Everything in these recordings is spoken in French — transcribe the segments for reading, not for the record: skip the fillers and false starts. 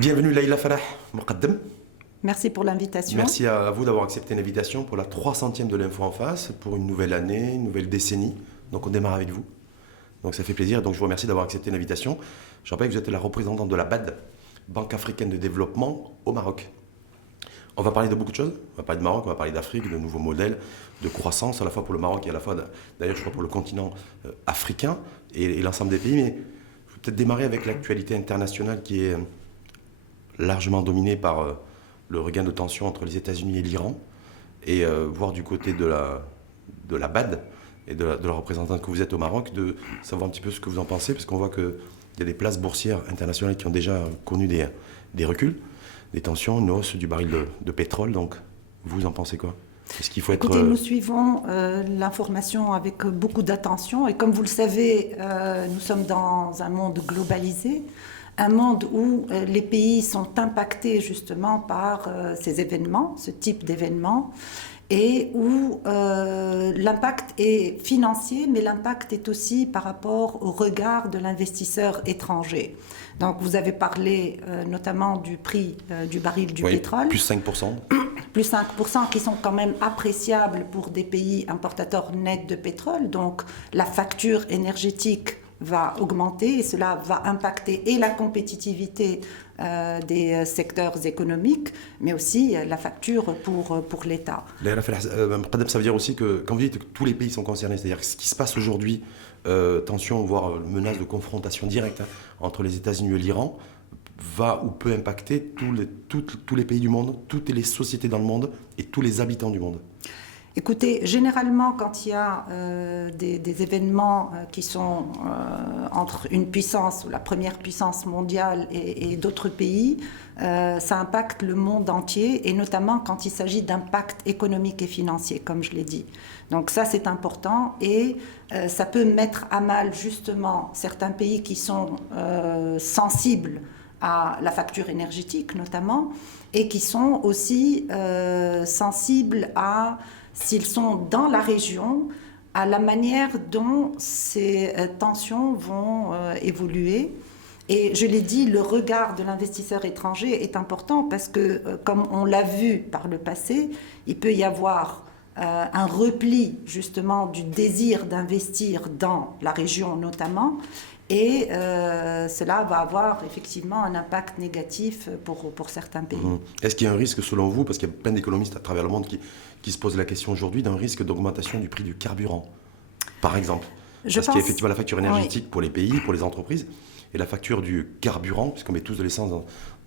Bienvenue Laïla Farah, Muqaddam. Merci pour l'invitation. Merci à vous d'avoir accepté l'invitation pour la 300e de l'Info en face, pour une nouvelle année, une nouvelle décennie. Donc on démarre avec vous. Donc ça fait plaisir. Donc je vous remercie d'avoir accepté l'invitation. Je rappelle que vous êtes la représentante de la BAD, Banque africaine de développement au Maroc. On va parler de beaucoup de choses. On va parler de Maroc, on va parler d'Afrique, de nouveaux modèles, de croissance, à la fois pour le Maroc et à la fois, d'ailleurs je crois, pour le continent africain et l'ensemble des pays. Mais je vais peut-être démarrer avec l'actualité internationale qui est largement dominée par le regain de tension entre les États-Unis et l'Iran, et voir du côté de la BAD et de la représentante que vous êtes au Maroc, de savoir un petit peu ce que vous en pensez, parce qu'on voit qu'il y a des places boursières internationales qui ont déjà connu des reculs, des tensions, une hausse du baril de pétrole. Donc, vous en pensez quoi? Est-ce qu'il faut être... Écoutez, nous suivons l'information avec beaucoup d'attention, et comme vous le savez, nous sommes dans un monde globalisé, un monde où les pays sont impactés justement par ces événements, ce type d'événements, et où l'impact est financier, mais l'impact est aussi par rapport au regard de l'investisseur étranger. Donc vous avez parlé notamment du prix du baril du pétrole. Plus 5%. Plus 5%, qui sont quand même appréciables pour des pays importateurs nets de pétrole. Donc la facture énergétique va augmenter, et cela va impacter et la compétitivité des secteurs économiques, mais aussi la facture pour l'État. Ça veut dire aussi que, quand vous dites que tous les pays sont concernés, c'est-à-dire que ce qui se passe aujourd'hui, tension, voire menace de confrontation directe entre les États-Unis et l'Iran, va ou peut impacter tous les pays du monde, toutes les sociétés dans le monde et tous les habitants du monde. Écoutez, généralement, quand il y a des événements qui sont entre une puissance, ou la première puissance mondiale, et d'autres pays, ça impacte le monde entier, et notamment quand il s'agit d'impact économique et financier, comme je l'ai dit. Donc ça, c'est important, et ça peut mettre à mal justement certains pays qui sont sensibles à la facture énergétique notamment, et qui sont aussi sensibles à, s'ils sont dans la région, à la manière dont ces tensions vont évoluer. Et je l'ai dit, le regard de l'investisseur étranger est important parce que, comme on l'a vu par le passé, il peut y avoir un repli justement du désir d'investir dans la région notamment, et cela va avoir effectivement un impact négatif pour certains pays. Est-ce qu'il y a un risque selon vous, parce qu'il y a plein d'économistes à travers le monde qui se posent la question aujourd'hui, d'un risque d'augmentation du prix du carburant, par exemple? Parce qu'il y a effectivement la facture énergétique pour les pays, pour les entreprises, et la facture du carburant, puisqu'on met tous de l'essence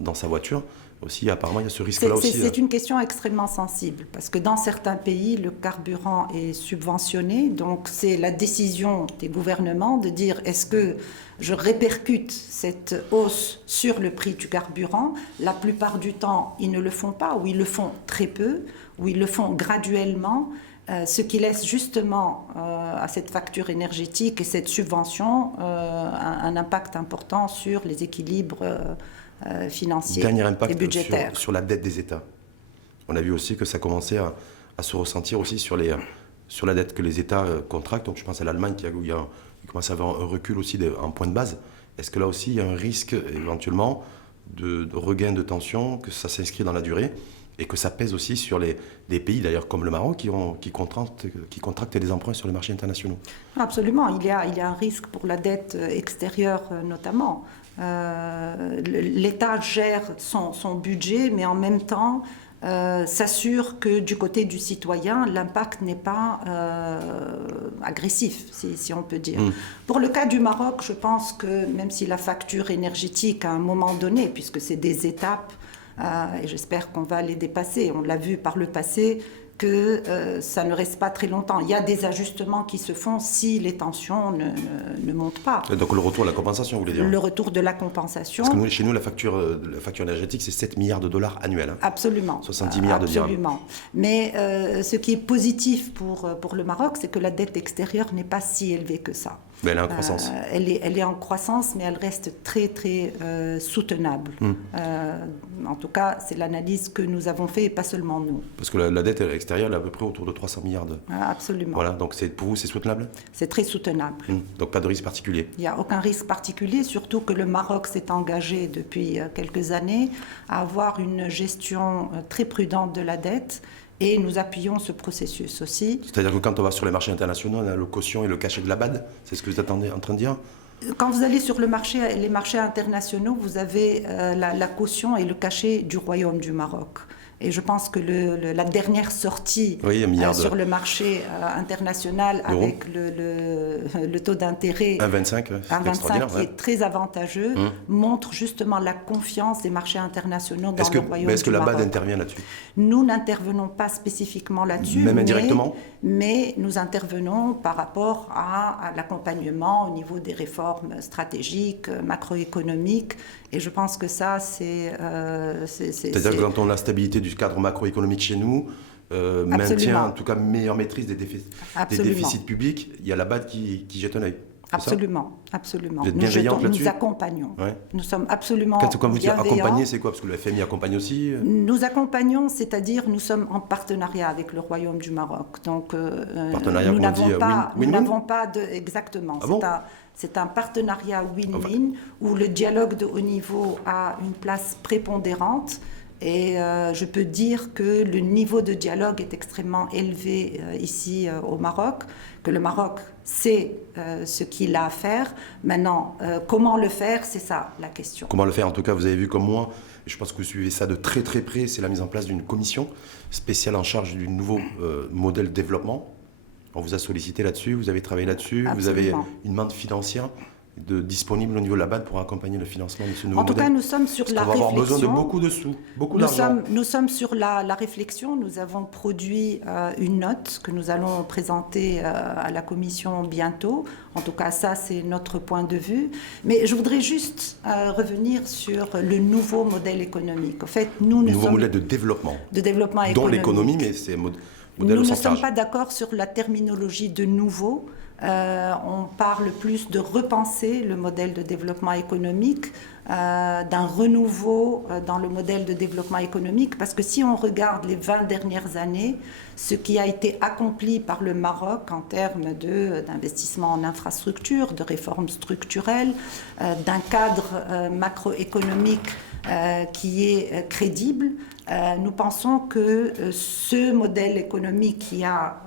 dans sa voiture. Aussi, apparemment, il y a ce risque-là aussi. C'est une question extrêmement sensible, parce que dans certains pays, le carburant est subventionné. Donc, c'est la décision des gouvernements de dire, est-ce que je répercute cette hausse sur le prix du carburant? La plupart du temps, ils ne le font pas, ou ils le font très peu, ou ils le font graduellement, ce qui laisse justement à cette facture énergétique et cette subvention un impact important sur les équilibres financiers Dernier impact et budgétaires. Sur la dette des États. On a vu aussi que ça commençait à se ressentir aussi sur la dette que les États contractent. Donc je pense à l'Allemagne qui commence à avoir un recul aussi en point de base. Est-ce que là aussi il y a un risque éventuellement de regain de tension, que ça s'inscrit dans la durée et que ça pèse aussi sur des pays d'ailleurs comme le Maroc qui contractent des emprunts sur les marchés internationaux? Absolument, il y a un risque pour la dette extérieure notamment. L'État gère son budget, mais en même temps s'assure que du côté du citoyen, l'impact n'est pas agressif, si on peut dire. Pour le cas du Maroc, je pense que même si la facture énergétique, à un moment donné, puisque c'est des étapes, et j'espère qu'on va les dépasser, on l'a vu par le passé, que ça ne reste pas très longtemps. Il y a des ajustements qui se font si les tensions ne montent pas. Et donc le retour de la compensation, vous voulez dire? Le retour de la compensation. Parce que chez nous, la facture énergétique, c'est 7 milliards de dollars annuels. Hein. Absolument. 70 milliards de dirhams. Absolument. Mais ce qui est positif pour le Maroc, c'est que la dette extérieure n'est pas si élevée que ça. Mais elle est en croissance. Elle est en croissance, mais elle reste très, très soutenable. En tout cas, c'est l'analyse que nous avons faite, et pas seulement nous. Parce que la dette extérieure, elle est à peu près autour de 300 milliards. Absolument. Voilà, donc pour vous, c'est soutenable? C'est très soutenable. Donc pas de risque particulier? Il n'y a aucun risque particulier, surtout que le Maroc s'est engagé depuis quelques années à avoir une gestion très prudente de la dette. Et nous appuyons ce processus aussi. C'est-à-dire que quand on va sur les marchés internationaux, on a le caution et le cachet de la BAD. C'est ce que vous êtes en train de dire? Quand vous allez sur les marchés internationaux, vous avez la caution et le cachet du Royaume du Maroc. Et je pense que la dernière sortie sur le marché international avec le taux d'intérêt 1,25 qui est très avantageux montre justement la confiance des marchés internationaux dans le Royaume du Maroc. Est-ce que la BAD intervient là-dessus? Nous n'intervenons pas spécifiquement là-dessus. Même indirectement? Mais nous intervenons par rapport à l'accompagnement au niveau des réformes stratégiques, macroéconomiques. Et je pense que ça, c'est-à-dire que quand on a la stabilité du cadre macroéconomique chez nous, maintient en tout cas meilleure maîtrise des déficits publics, il y a la BAD qui jette un œil. Absolument, absolument. Vous êtes bienveillante là-dessus? Nous accompagnons. Ouais. Nous sommes absolument bienveillants. Quand vous dites accompagner, c'est quoi? Parce que le FMI accompagne aussi. Nous accompagnons, c'est-à-dire nous sommes en partenariat avec le Royaume du Maroc. Donc, partenariat, nous n'avons pas de... Exactement. C'est un partenariat win-win où le dialogue de haut niveau a une place prépondérante. Et je peux dire que le niveau de dialogue est extrêmement élevé ici au Maroc, que le Maroc sait ce qu'il a à faire. Maintenant, comment le faire, c'est ça la question. Comment le faire? En tout cas, vous avez vu comme moi, et je pense que vous suivez ça de très très près, c'est la mise en place d'une commission spéciale en charge du nouveau modèle de développement. On vous a sollicité là-dessus, vous avez travaillé là-dessus, vous avez une main financière disponible au niveau de la BAD pour accompagner le financement de ce nouveau modèle. En tout cas, nous sommes sur la réflexion. On va avoir besoin de beaucoup de sous, beaucoup d'argent. Nous sommes sur la réflexion. Nous avons produit une note que nous allons présenter à la commission bientôt. En tout cas, ça, c'est notre point de vue. Mais je voudrais juste revenir sur le nouveau modèle économique. En fait, nous nouveau modèle de développement. De développement économique. Dont l'économie, mais c'est modèle au sens large. Nous ne sommes pas d'accord sur la terminologie de nouveau. On parle plus de repenser le modèle de développement économique, d'un renouveau dans le modèle de développement économique, parce que si on regarde les 20 dernières années, ce qui a été accompli par le Maroc en termes d'investissement en infrastructures, de réformes structurelles, d'un cadre macroéconomique qui est crédible, nous pensons que ce modèle économique qui a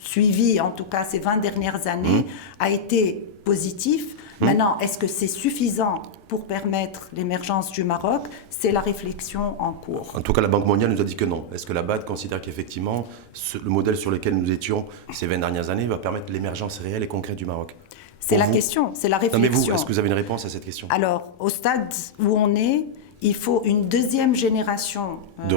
suivi, en tout cas ces 20 dernières années, a été positif. Maintenant, est-ce que c'est suffisant pour permettre l'émergence du Maroc? C'est la réflexion en cours. En tout cas, la Banque mondiale nous a dit que non. Est-ce que la BAD considère qu'effectivement, le modèle sur lequel nous étions ces 20 dernières années va permettre l'émergence réelle et concrète du Maroc? C'est la question, c'est la réflexion. Non, mais vous, est-ce que vous avez une réponse à cette question? Alors, au stade où on est, il faut une deuxième génération de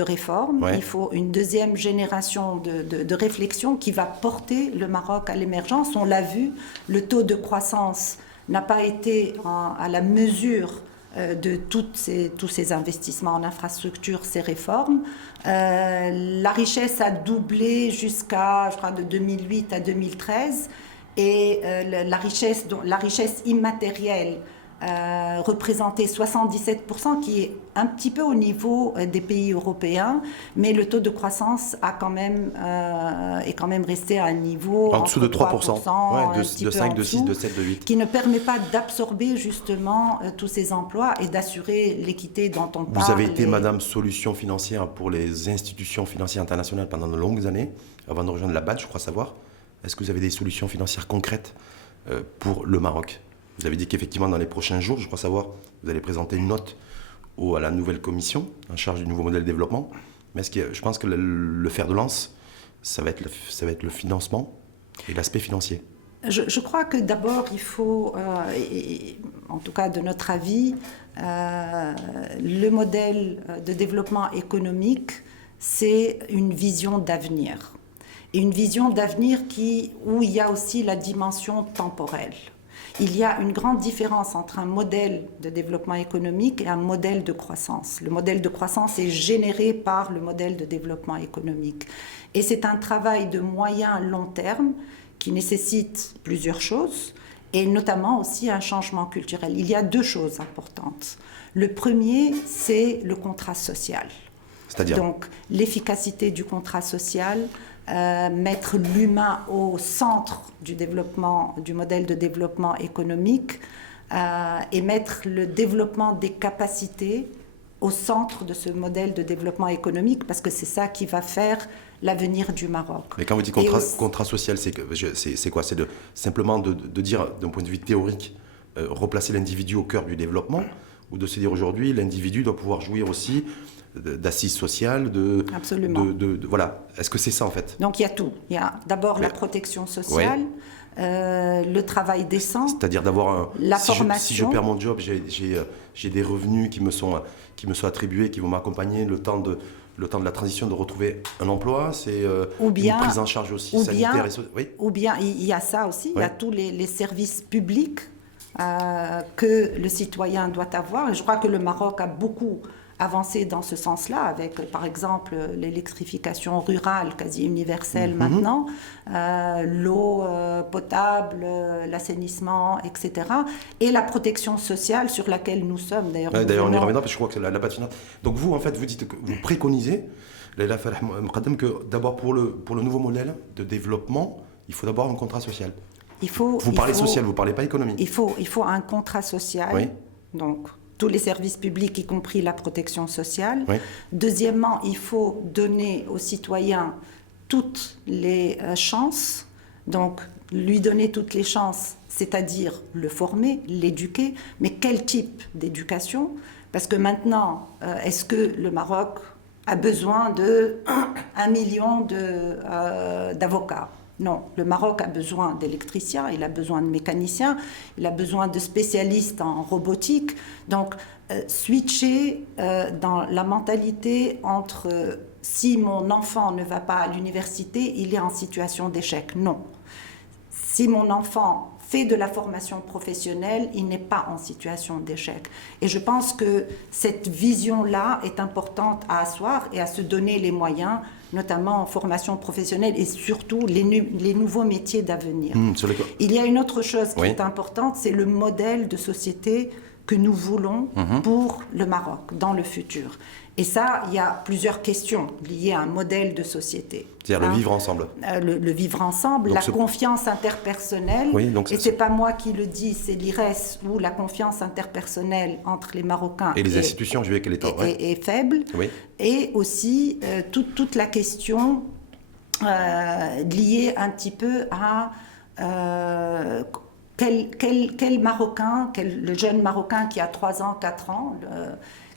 réformes. Ouais. Il faut une deuxième génération de réflexion qui va porter le Maroc à l'émergence. On l'a vu, le taux de croissance n'a pas été à la mesure de tous ces investissements en infrastructure, ces réformes. La richesse a doublé jusqu'à, je crois, de 2008 à 2013. Et la richesse immatérielle représentait 77%, qui est un petit peu au niveau des pays européens, mais le taux de croissance est quand même resté à un niveau en dessous de 3%, de 5, de 6, de 7, de 8. Qui ne permet pas d'absorber justement tous ces emplois et d'assurer l'équité dont on parle. Vous avez été, Madame, solution financière pour les institutions financières internationales pendant de longues années, avant de rejoindre la BAD, je crois savoir. Est-ce que vous avez des solutions financières concrètes pour le Maroc? Vous avez dit qu'effectivement, dans les prochains jours, je crois savoir, vous allez présenter une note à la nouvelle commission en charge du nouveau modèle de développement. Mais je pense que le fer de lance, ça va être le financement et l'aspect financier. Je crois que d'abord, il faut, en tout cas de notre avis, le modèle de développement économique, c'est une vision d'avenir. Et une vision d'avenir où il y a aussi la dimension temporelle. Il y a une grande différence entre un modèle de développement économique et un modèle de croissance. Le modèle de croissance est généré par le modèle de développement économique. Et c'est un travail de moyen long terme qui nécessite plusieurs choses, et notamment aussi un changement culturel. Il y a 2 choses importantes. Le premier, c'est le contrat social. C'est-à-dire ? Donc, l'efficacité du contrat social, mettre l'humain au centre du développement, du modèle de développement économique, et mettre le développement des capacités au centre de ce modèle de développement économique, parce que c'est ça qui va faire l'avenir du Maroc. Mais quand vous dites contrat social, c'est quoi ? C'est simplement de dire, d'un point de vue théorique, replacer l'individu au cœur du développement, ou de se dire aujourd'hui, l'individu doit pouvoir jouir aussi d'assises sociales, Absolument. Voilà. Est-ce que c'est ça en fait ? Donc il y a tout. Il y a d'abord la protection sociale, le travail décent, c'est-à-dire d'avoir la formation. Si je perds mon job, j'ai des revenus qui me sont attribués, qui vont m'accompagner le temps de la transition, de retrouver un emploi, c'est une prise en charge aussi sanitaire et sociale. Oui. Ou bien il y a ça aussi, il y a tous les services publics que le citoyen doit avoir. Et je crois que le Maroc a beaucoup avancé dans ce sens-là, avec par exemple l'électrification rurale quasi universelle maintenant, l'eau potable, l'assainissement, etc. Et la protection sociale sur laquelle nous sommes. D'ailleurs, on y reviendra parce que je crois que c'est la base finale. Donc vous, en fait, vous dites que vous préconisez, Leïla Farah Mqaddam, que d'abord pour le nouveau modèle de développement, il faut d'abord un contrat social. Vous parlez social, vous ne parlez pas économie. Il faut un contrat social. Oui. Donc, tous les services publics, y compris la protection sociale. Oui. Deuxièmement, il faut donner aux citoyens toutes les chances. Donc, lui donner toutes les chances, c'est-à-dire le former, l'éduquer. Mais quel type d'éducation ? Parce que maintenant, est-ce que le Maroc a besoin de 1 million d'avocats ? Non, le Maroc a besoin d'électriciens, il a besoin de mécaniciens, il a besoin de spécialistes en robotique. Donc, switcher dans la mentalité entre si mon enfant ne va pas à l'université, il est en situation d'échec. Non. Si mon enfant fait de la formation professionnelle, il n'est pas en situation d'échec. Et je pense que cette vision-là est importante à asseoir et à se donner les moyens, notamment en formation professionnelle et surtout les nouveaux métiers d'avenir. Il y a une autre chose qui est importante, c'est le modèle de société que nous voulons pour le Maroc dans le futur. Et ça, il y a plusieurs questions liées à un modèle de société. C'est-à-dire le vivre ensemble. Le vivre ensemble, donc la confiance interpersonnelle. Oui, donc et ce n'est pas moi qui le dis, c'est l'IRES, où la confiance interpersonnelle entre les Marocains et les institutions, je vais qu'elle est faible. Oui. Et aussi toute la question liée un petit peu à quel Marocain, le jeune Marocain qui a 3 ans, 4 ans,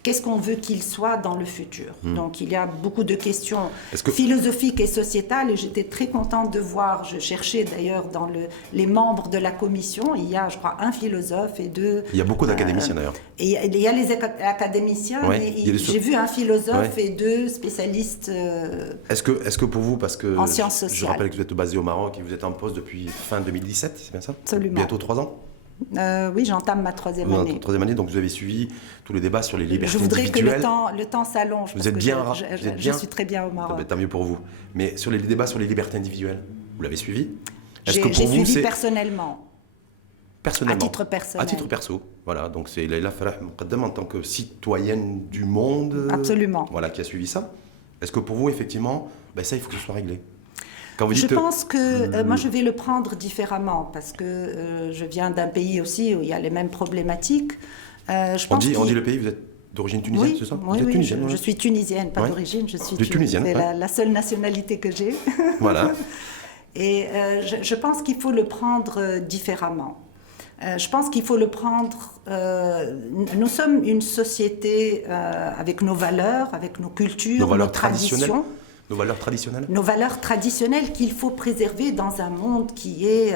qu'est-ce qu'on veut qu'il soit dans le futur. Donc il y a beaucoup de questions philosophiques et sociétales, et j'étais très contente de voir, je cherchais d'ailleurs dans les membres de la commission, il y a je crois un philosophe et 2... Il y a beaucoup d'académiciens d'ailleurs. Et il y a les académiciens, mais j'ai vu un philosophe et 2 spécialistes Est-ce que pour vous, parce que en sciences sociales. Je rappelle que vous êtes basé au Maroc et vous êtes en poste depuis fin 2017, c'est bien ça ? Absolument. Bientôt 3 ans ? Oui, j'entame ma 3e année. 3e année, donc vous avez suivi tous les débats sur les libertés individuelles. Je voudrais que le temps s'allonge. Vous êtes bien, je suis très bien au Maroc. Tant mieux pour vous. Mais sur les débats sur les libertés individuelles, vous l'avez suivi ? J'ai suivi personnellement. Personnellement. À titre personnel. À titre perso. Voilà, donc c'est Leïla Farah Mqaddam en tant que citoyenne du monde. Absolument. Voilà, qui a suivi ça. Est-ce que pour vous, effectivement, ça, il faut que ce soit réglé ? Je pense que moi je vais le prendre différemment parce que je viens d'un pays aussi où il y a les mêmes problématiques. On dit le pays, vous êtes d'origine tunisienne, c'est ça ? Oui, vous êtes tunisienne, je suis tunisienne, pas d'origine, je suis tunisienne. C'est la seule nationalité que j'ai. Voilà. Et je pense qu'il faut le prendre différemment. Je pense qu'il faut le prendre... nous sommes une société avec nos valeurs, avec nos cultures, nos traditions. Nos valeurs traditionnelles ? Nos valeurs traditionnelles qu'il faut préserver dans un monde qui est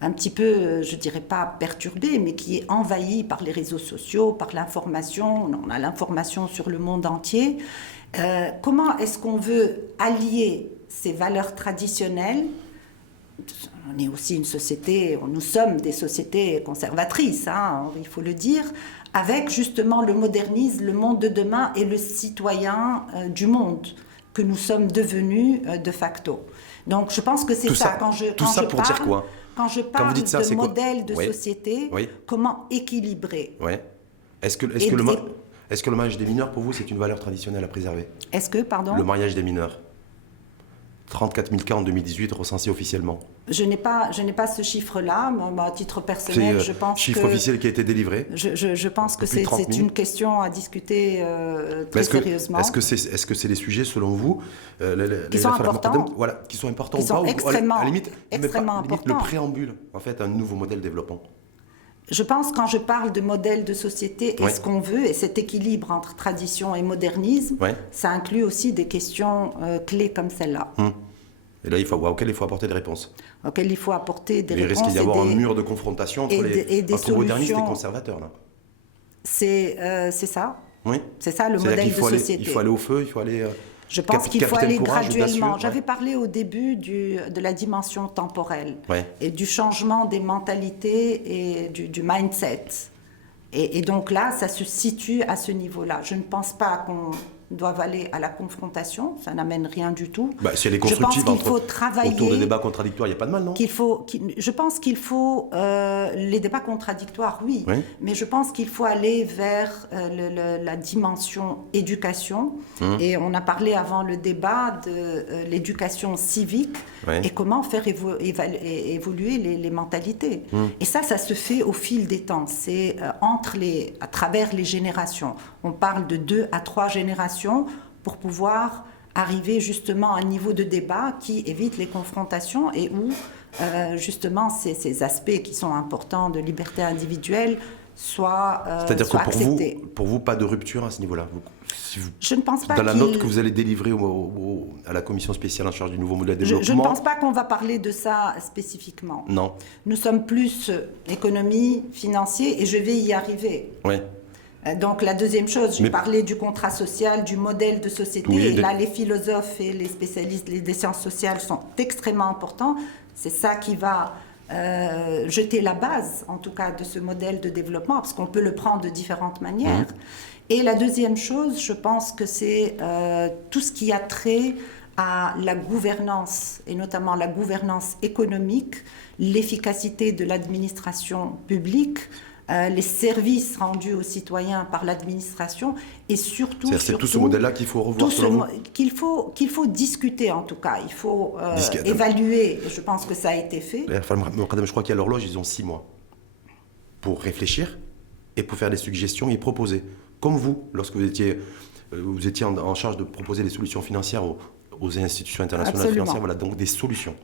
un petit peu, je ne dirais pas perturbé, mais qui est envahi par les réseaux sociaux, par l'information. On a l'information sur le monde entier. Comment est-ce qu'on veut allier ces valeurs traditionnelles ? On est aussi une société, nous sommes des sociétés conservatrices, il faut le dire, avec justement le modernisme, le monde de demain et le citoyen du monde que nous sommes devenus de facto. Donc je pense que c'est Tout ça. Tout ça pour dire quoi? Quand je Quand vous parle dites ça, c'est de quoi? modèle de Oui. société, Oui. comment équilibrer? Ouais. Est-ce que le mariage des mineurs, pour vous, c'est une valeur traditionnelle à préserver? Est-ce que, pardon? Le mariage des mineurs. 34 000 cas en 2018 recensés officiellement. Je n'ai pas ce chiffre-là, mais à titre personnel, je pense chiffre que... officiel qui a été délivré. Je pense que Plus de 30 000. c'est une question à discuter très sérieusement. Est-ce que c'est des sujets, selon vous, qui sont importants, qui sont importants qui ou pas, sont extrêmement, à la limite, extrêmement limite importants. le préambule, en fait, à un nouveau modèle développement? Je pense, quand je parle de modèle de société et Ouais. ce qu'on veut, et cet équilibre entre tradition et modernisme, Ouais. ça inclut aussi des questions clés comme celle-là, Et là, auquel il faut apporter des réponses. auxquelles il faut apporter des Il réponses. risque d'y avoir un mur de confrontation entre entre modernistes et conservateurs. Là. C'est ça. Oui. C'est ça le C'est-à-dire modèle qu'il de faut société. Il faut aller au feu, il faut aller... Je pense qu'il faut aller courage, graduellement. audacieux, J'avais parlé au début de la dimension temporelle et du changement des mentalités et du mindset. Et donc là, ça se situe à ce niveau-là. Je ne pense pas qu'on doive aller à la confrontation, ça n'amène rien du tout. Si elle est constructive faut travailler, autour des débats contradictoires, il n'y a pas de mal, non? Je pense qu'il faut les débats contradictoires, oui. Mais je pense qu'il faut aller vers la dimension éducation. Et on a parlé avant le débat de l'éducation civique et comment faire évoluer les mentalités. Et ça se fait au fil des temps. C'est à travers les générations. On parle de 2 à 3 générations pour pouvoir arriver justement à un niveau de débat qui évite les confrontations et où justement ces aspects qui sont importants de liberté individuelle soient C'est-à-dire que acceptés. pour vous, pas de rupture à ce niveau-là. Je ne pense pas dans la note que vous allez délivrer à la commission spéciale en charge du nouveau modèle de développement... Je ne pense pas qu'on va parler de ça spécifiquement. Non. Nous sommes plus économie, financier, et je vais y arriver. Oui. Donc la deuxième chose, j'ai parlé du contrat social, du modèle de société. Oui, et là, les philosophes et les spécialistes des sciences sociales sont extrêmement importants. C'est ça qui va jeter la base, en tout cas, de ce modèle de développement, parce qu'on peut le prendre de différentes manières. Et la deuxième chose, je pense que c'est tout ce qui a trait à la gouvernance, et notamment la gouvernance économique, l'efficacité de l'administration publique, les services rendus aux citoyens par l'administration et surtout... C'est tout ce modèle-là qu'il faut revoir selon vous ? Qu'il faut discuter en tout cas, il faut évaluer, je pense que ça a été fait. Madame, je crois qu'à l'horloge, ils ont 6 mois pour réfléchir et pour faire des suggestions et proposer. Comme vous, lorsque vous étiez en charge de proposer des solutions financières aux institutions internationales financières, voilà, donc des solutions.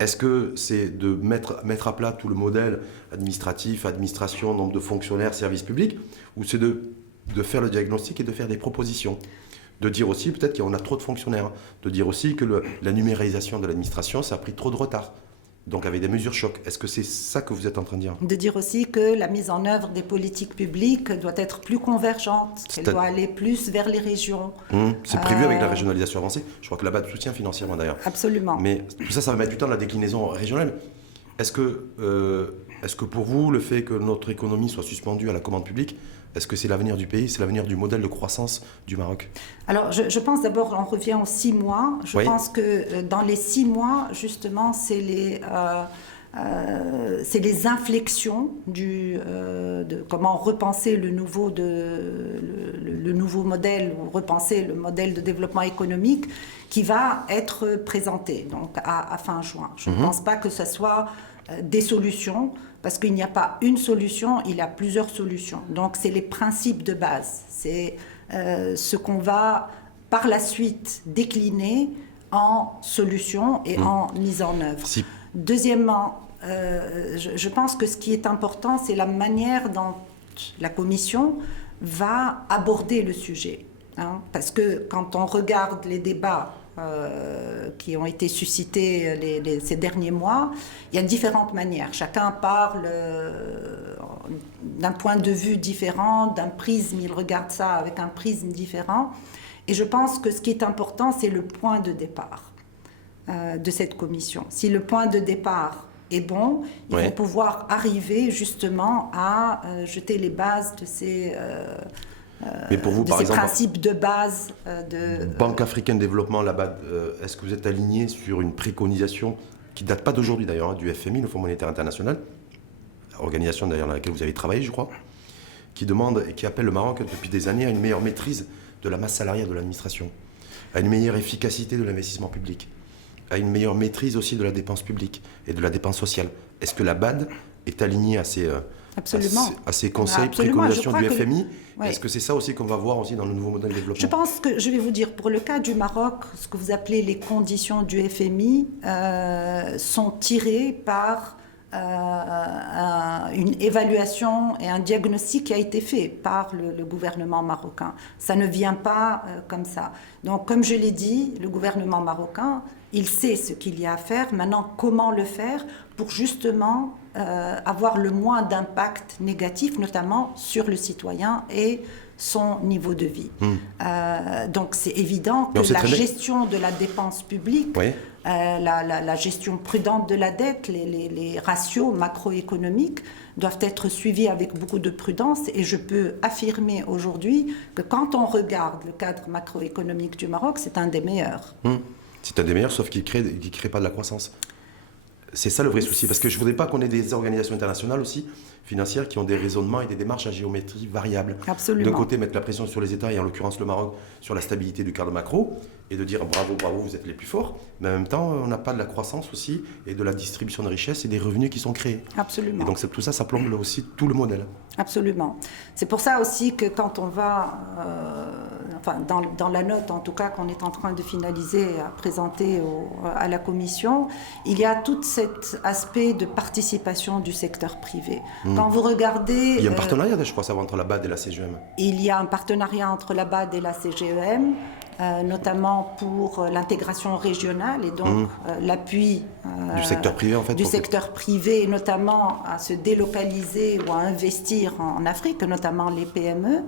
Est-ce que c'est de mettre à plat tout le modèle administratif, administration, nombre de fonctionnaires, services publics, ou c'est de faire le diagnostic et de faire des propositions? De dire aussi peut-être qu'on a trop de fonctionnaires, de dire aussi que la numérisation de l'administration, ça a pris trop de retard, donc avec des mesures chocs. Est-ce que c'est ça que vous êtes en train de dire? De dire aussi que la mise en œuvre des politiques publiques doit être plus convergente, qu'elle doit aller plus vers les régions. C'est prévu avec la régionalisation avancée. Je crois que là-bas, de soutien financièrement d'ailleurs. Absolument. Mais tout ça, ça va mettre du temps, la déclinaison régionale. Est-ce que pour vous, le fait que notre économie soit suspendue à la commande publique, est-ce que c'est l'avenir du pays, c'est l'avenir du modèle de croissance du Maroc? Alors, je pense d'abord, on revient aux 6 mois. Je pense que dans les 6 mois, justement, c'est les inflexions de comment repenser le nouveau modèle, ou repenser le modèle de développement économique qui va être présenté donc à fin juin. Je ne pense pas que ce soit des solutions, parce qu'il n'y a pas une solution, il y a plusieurs solutions. Donc c'est les principes de base, c'est ce qu'on va par la suite décliner en solutions et en mise en œuvre. Deuxièmement, je pense que ce qui est important, c'est la manière dont la Commission va aborder le sujet. Parce que quand on regarde les débats qui ont été suscités ces derniers mois, il y a différentes manières. Chacun parle d'un point de vue différent, d'un prisme, il regarde ça avec un prisme différent. Et je pense que ce qui est important, c'est le point de départ de cette commission. Si le point de départ est bon, ils vont pouvoir arriver justement à jeter les bases Mais pour vous, de par ces exemple, principes de base de... Banque africaine de développement, la BAD, est-ce que vous êtes aligné sur une préconisation qui ne date pas d'aujourd'hui d'ailleurs, du FMI, le Fonds monétaire international, organisation d'ailleurs dans laquelle vous avez travaillé, je crois, qui demande et qui appelle le Maroc depuis des années à une meilleure maîtrise de la masse salariale de l'administration, à une meilleure efficacité de l'investissement public, à une meilleure maîtrise aussi de la dépense publique et de la dépense sociale. Est-ce que la BAD est alignée à ces, Absolument. à ces conseils, Absolument. préconisations du FMI? Ouais. Est-ce que c'est ça aussi qu'on va voir aussi dans le nouveau modèle de développement? Je pense que, je vais vous dire, pour le cas du Maroc, ce que vous appelez les conditions du FMI sont tirées par une évaluation et un diagnostic qui a été fait par le gouvernement marocain. Ça ne vient pas comme ça. Donc, comme je l'ai dit, le gouvernement marocain, il sait ce qu'il y a à faire. Maintenant, comment le faire pour justement avoir le moins d'impact négatif, notamment sur le citoyen et son niveau de vie. Donc c'est évident que la gestion de la dépense publique, oui. la gestion prudente de la dette, les ratios macroéconomiques doivent être suivis avec beaucoup de prudence, et je peux affirmer aujourd'hui que quand on regarde le cadre macroéconomique du Maroc, c'est un des meilleurs. C'est un des meilleurs, sauf qu'il ne crée pas de la croissance. C'est ça le vrai souci, parce que je ne voudrais pas qu'on ait des organisations internationales aussi, financières, qui ont des raisonnements et des démarches à géométrie variable. Absolument. D'un côté, mettre la pression sur les États, et en l'occurrence le Maroc, sur la stabilité du cadre macro, et de dire bravo, bravo, vous êtes les plus forts, mais en même temps, on n'a pas de la croissance aussi, et de la distribution de richesses et des revenus qui sont créés. Absolument. Et donc tout ça, ça plombe aussi tout le modèle. Absolument. C'est pour ça aussi que quand on va, dans la note en tout cas qu'on est en train de finaliser, à présenter à la Commission, il y a tout cet aspect de participation du secteur privé. Quand vous regardez... Il y a un partenariat, je crois, ça va entre la BAD et la CGEM. Il y a un partenariat entre la BAD et la CGEM, notamment pour l'intégration régionale et donc l'appui du secteur privé, en fait, du secteur privé, notamment à se délocaliser ou à investir en Afrique, notamment les PME.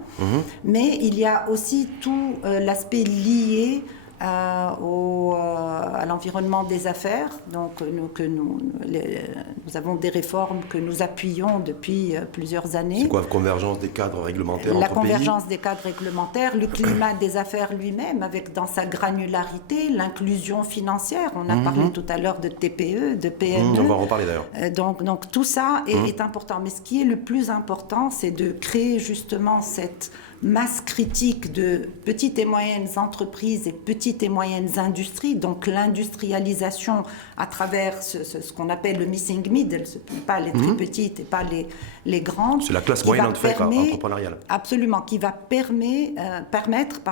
Mais il y a aussi tout l'aspect lié à l'environnement des affaires. Donc nous avons des réformes que nous appuyons depuis plusieurs années. C'est quoi, la convergence des cadres réglementaires entre pays ? La convergence des cadres réglementaires, le climat des affaires lui-même, avec dans sa granularité, l'inclusion financière. On a parlé tout à l'heure de TPE, de PME. On va en reparler d'ailleurs. Donc tout ça est important. Mais ce qui est le plus important, c'est de créer justement cette masse critique de petites et moyennes entreprises et petites et moyennes industries, donc l'industrialisation à travers ce qu'on appelle le missing middle, ce n'est pas les très petites et pas les grandes. C'est la classe moyenne en fait entrepreneuriale. Absolument, qui va permettre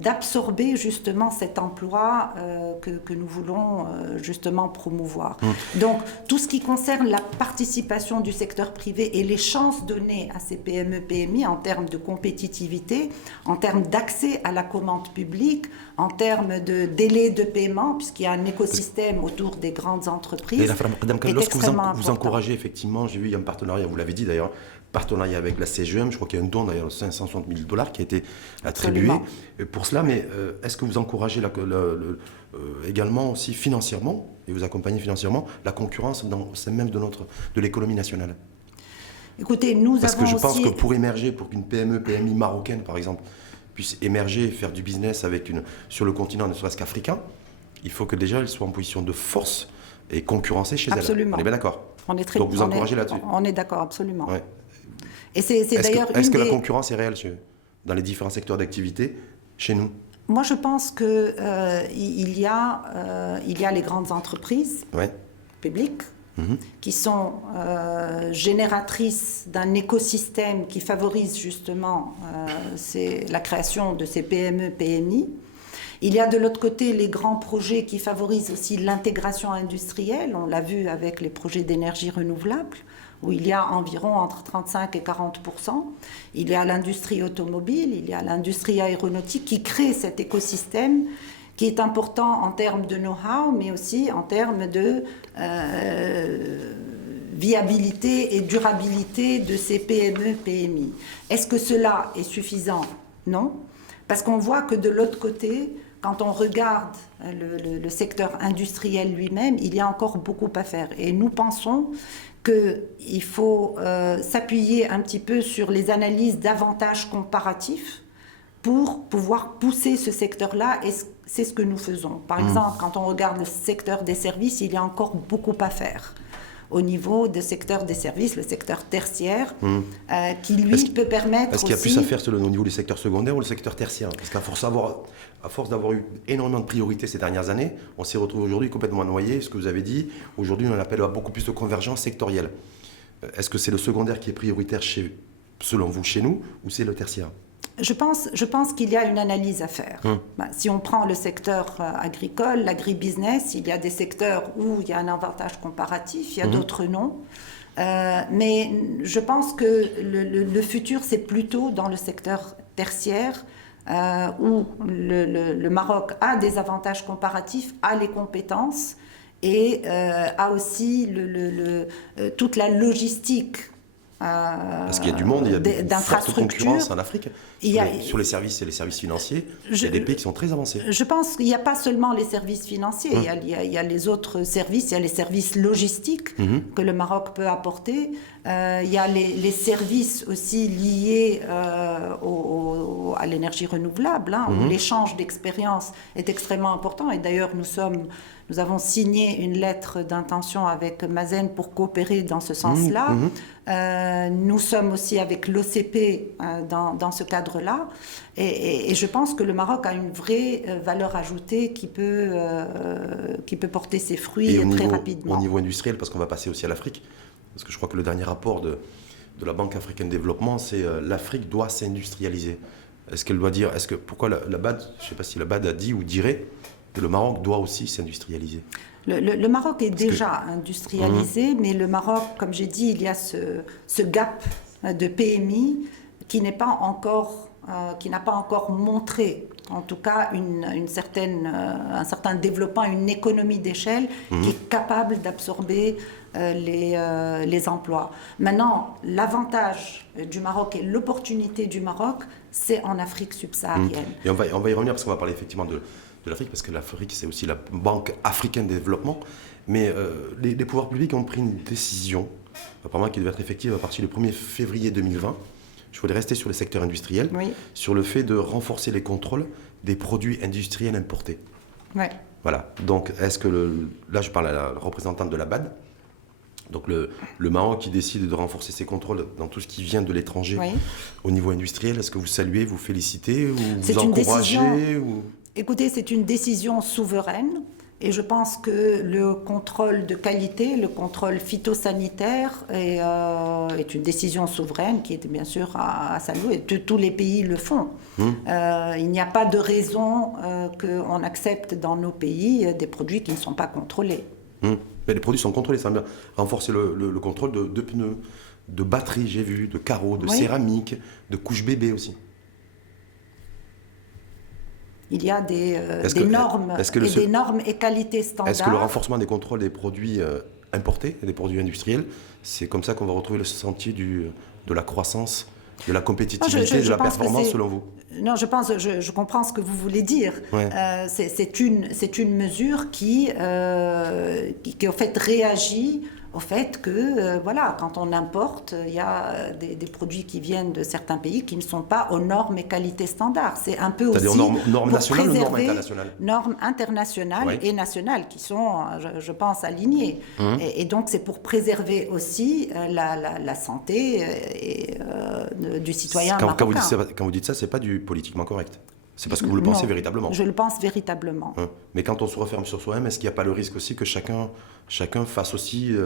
d'absorber justement cet emploi que nous voulons justement promouvoir. Donc tout ce qui concerne la participation du secteur privé et les chances données à ces PME, PMI en termes de compétitivité, en termes d'accès à la commande publique, en termes de délai de paiement, puisqu'il y a un écosystème autour des grandes entreprises. Et lorsque vous encouragez effectivement, j'ai vu il y a un partenariat, vous l'avez dit d'ailleurs, partenariat avec la CGEM, je crois qu'il y a un don d'ailleurs de $560 000 qui a été attribué pour cela, mais est-ce que vous encouragez également aussi financièrement, et vous accompagnez financièrement, la concurrence au sein même de l'économie nationale ? Écoutez, parce que je pense que pour émerger, pour qu'une PME, PMI marocaine par exemple, puisse émerger et faire du business sur le continent, ne serait-ce qu'africain, il faut que déjà elle soit en position de force et concurrencer chez absolument. Elle. On est bien d'accord. Donc vous encouragez là-dessus. On est d'accord, absolument. Ouais. Et est-ce que la concurrence est réelle dans les différents secteurs d'activité chez nous ? Moi, je pense que il y a les grandes entreprises publiques qui sont génératrices d'un écosystème qui favorise justement la création de ces PME, PMI. Il y a de l'autre côté les grands projets qui favorisent aussi l'intégration industrielle. On l'a vu avec les projets d'énergie renouvelable, où il y a environ entre 35 et 40%. Il y a l'industrie automobile, il y a l'industrie aéronautique qui crée cet écosystème qui est important en termes de know-how, mais aussi en termes de viabilité et durabilité de ces PME, PMI. Est-ce que cela est suffisant ? Non. Parce qu'on voit que de l'autre côté, quand on regarde le secteur industriel lui-même, il y a encore beaucoup à faire. Et nous pensons qu'il faut s'appuyer un petit peu sur les analyses d'avantages comparatifs pour pouvoir pousser ce secteur-là, et c'est ce que nous faisons. Par exemple, quand on regarde le secteur des services, il y a encore beaucoup à faire au niveau du secteur des services, le secteur tertiaire, qui lui peut permettre Est-ce qu'il y a aussi... plus à faire au niveau du secteur secondaire ou le secteur tertiaire? Parce qu'à force d'avoir eu énormément de priorités ces dernières années, on s'est retrouvé aujourd'hui complètement noyé, ce que vous avez dit. Aujourd'hui, on appelle à beaucoup plus de convergence sectorielle. Est-ce que c'est le secondaire qui est prioritaire selon vous chez nous, ou c'est le tertiaire? Je pense qu'il y a une analyse à faire. Si on prend le secteur agricole, l'agribusiness, il y a des secteurs où il y a un avantage comparatif, il y a d'autres non. Mais je pense que le futur, c'est plutôt dans le secteur tertiaire, où le Maroc a des avantages comparatifs, a les compétences et a aussi toute la logistique. Parce qu'il y a du monde, il y a une forte concurrence en Afrique sur les services et les services financiers. Il y a des pays qui sont très avancés. Je pense qu'il n'y a pas seulement les services financiers, il y a les autres services, il y a les services logistiques que le Maroc peut apporter. Il y a les services aussi liés à l'énergie renouvelable, où l'échange d'expérience est extrêmement important. Et d'ailleurs, nous avons signé une lettre d'intention avec Mazen pour coopérer dans ce sens-là. Nous sommes aussi avec l'OCP dans ce cadre-là. Et je pense que le Maroc a une vraie valeur ajoutée qui peut porter ses fruits très rapidement. Au niveau industriel, parce qu'on va passer aussi à l'Afrique, parce que je crois que le dernier rapport de la Banque africaine de développement, c'est l'Afrique doit s'industrialiser. Est-ce qu'elle doit dire, pourquoi la BAD, je ne sais pas si la BAD a dit ou dirait, que le Maroc doit aussi s'industrialiser? Le Maroc est déjà industrialisé, mais le Maroc, comme j'ai dit, il y a ce gap de PMI qui n'a pas encore montré, en tout cas, un certain développement, une économie d'échelle qui est capable d'absorber les emplois. Maintenant, l'avantage du Maroc et l'opportunité du Maroc, c'est en Afrique subsaharienne. Et on va y revenir parce qu'on va parler effectivement de l'Afrique, parce que l'Afrique, c'est aussi la Banque africaine de développement. Mais les pouvoirs publics ont pris une décision, apparemment qui devait être effective à partir du 1er février 2020. Je voulais rester sur le secteur industriel, sur le fait de renforcer les contrôles des produits industriels importés. Voilà. Donc, est-ce que là, je parle à la représentante de la BAD. Donc, le Maroc qui décide de renforcer ses contrôles dans tout ce qui vient de l'étranger au niveau industriel. Est-ce que vous saluez, vous félicitez ou vous encouragez Écoutez, c'est une décision souveraine. Et je pense que le contrôle de qualité, le contrôle phytosanitaire est une décision souveraine qui est bien sûr à saluer. Tous les pays le font. Il n'y a pas de raison qu'on accepte dans nos pays des produits qui ne sont pas contrôlés. Mais les produits sont contrôlés, ça veut dire renforcer le contrôle de pneus, de batteries, j'ai vu, de carreaux, de céramique, de couches bébés aussi. Il y a des normes des normes et qualités standards. Est-ce que le renforcement des contrôles des produits importés et des produits industriels, c'est comme ça qu'on va retrouver le sentier de la croissance, de la compétitivité, de la performance selon vous? Non, je comprends ce que vous voulez dire. C'est une mesure qui en fait réagit au fait que, quand on importe, il y a des produits qui viennent de certains pays qui ne sont pas aux normes et qualités standards. C'est un peu aussi normes nationales ou normes internationales? Normes internationales et nationales qui sont, je pense, alignées. Et donc, c'est pour préserver aussi la santé du citoyen marocain. Quand vous dites ça, c'est pas du politiquement correct. C'est parce que vous le pensez véritablement. Je le pense véritablement. Mais quand on se referme sur soi-même, est-ce qu'il n'y a pas le risque aussi que chacun fasse aussi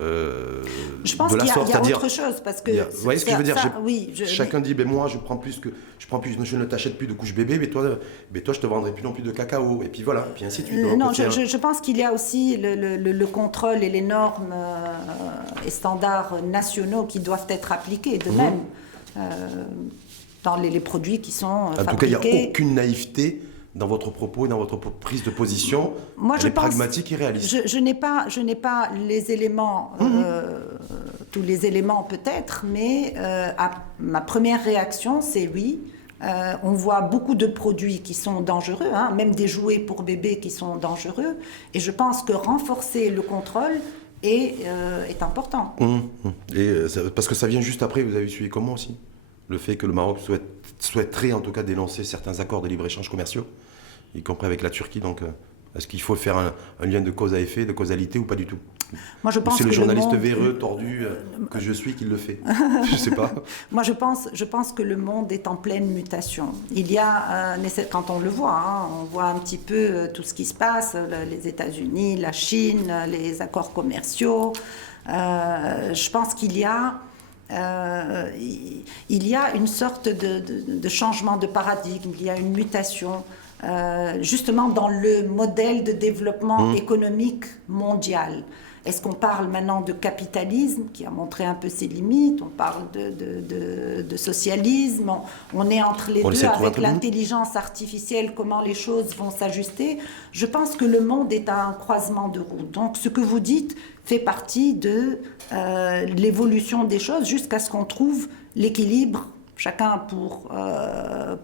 je pense qu'il y a autre chose parce que vous voyez ce que je veux dire? Chacun dit moi je ne t'achète plus de couches bébé, mais toi je te vendrai plus non plus de cacao, et puis voilà, puis ainsi de suite. Non, je pense qu'il y a aussi le contrôle et les normes et standards nationaux qui doivent être appliqués de même dans les produits qui sont fabriqués. En tout cas, il n'y a aucune naïveté dans votre propos et dans votre prise de position. Moi, elle est pragmatique et réaliste. Je n'ai pas les éléments, tous les éléments peut-être, mais ma première réaction, c'est oui. On voit beaucoup de produits qui sont dangereux, même des jouets pour bébés qui sont dangereux. Et je pense que renforcer le contrôle est important. Et parce que ça vient juste après, vous avez suivi comment aussi le fait que le Maroc souhaiterait en tout cas dénoncer certains accords de libre-échange commerciaux, y compris avec la Turquie. Donc, est-ce qu'il faut faire un lien de cause à effet, de causalité ou pas du tout? Moi, je pense c'est que le journaliste le monde... véreux, tordu que je suis qui le fait. Je sais pas. Moi, je pense que le monde est en pleine mutation. Il y a, quand on le voit, on voit un petit peu tout ce qui se passe, les États-Unis, la Chine, les accords commerciaux. Je pense qu'il y a une sorte de changement de paradigme, il y a une mutation. Justement dans le modèle de développement économique mondial. Est-ce qu'on parle maintenant de capitalisme qui a montré un peu ses limites? On parle de socialisme. On est entre les deux avec l'intelligence artificielle, comment les choses vont s'ajuster. Je pense que le monde est à un croisement de routes. Donc ce que vous dites fait partie de l'évolution des choses jusqu'à ce qu'on trouve l'équilibre, chacun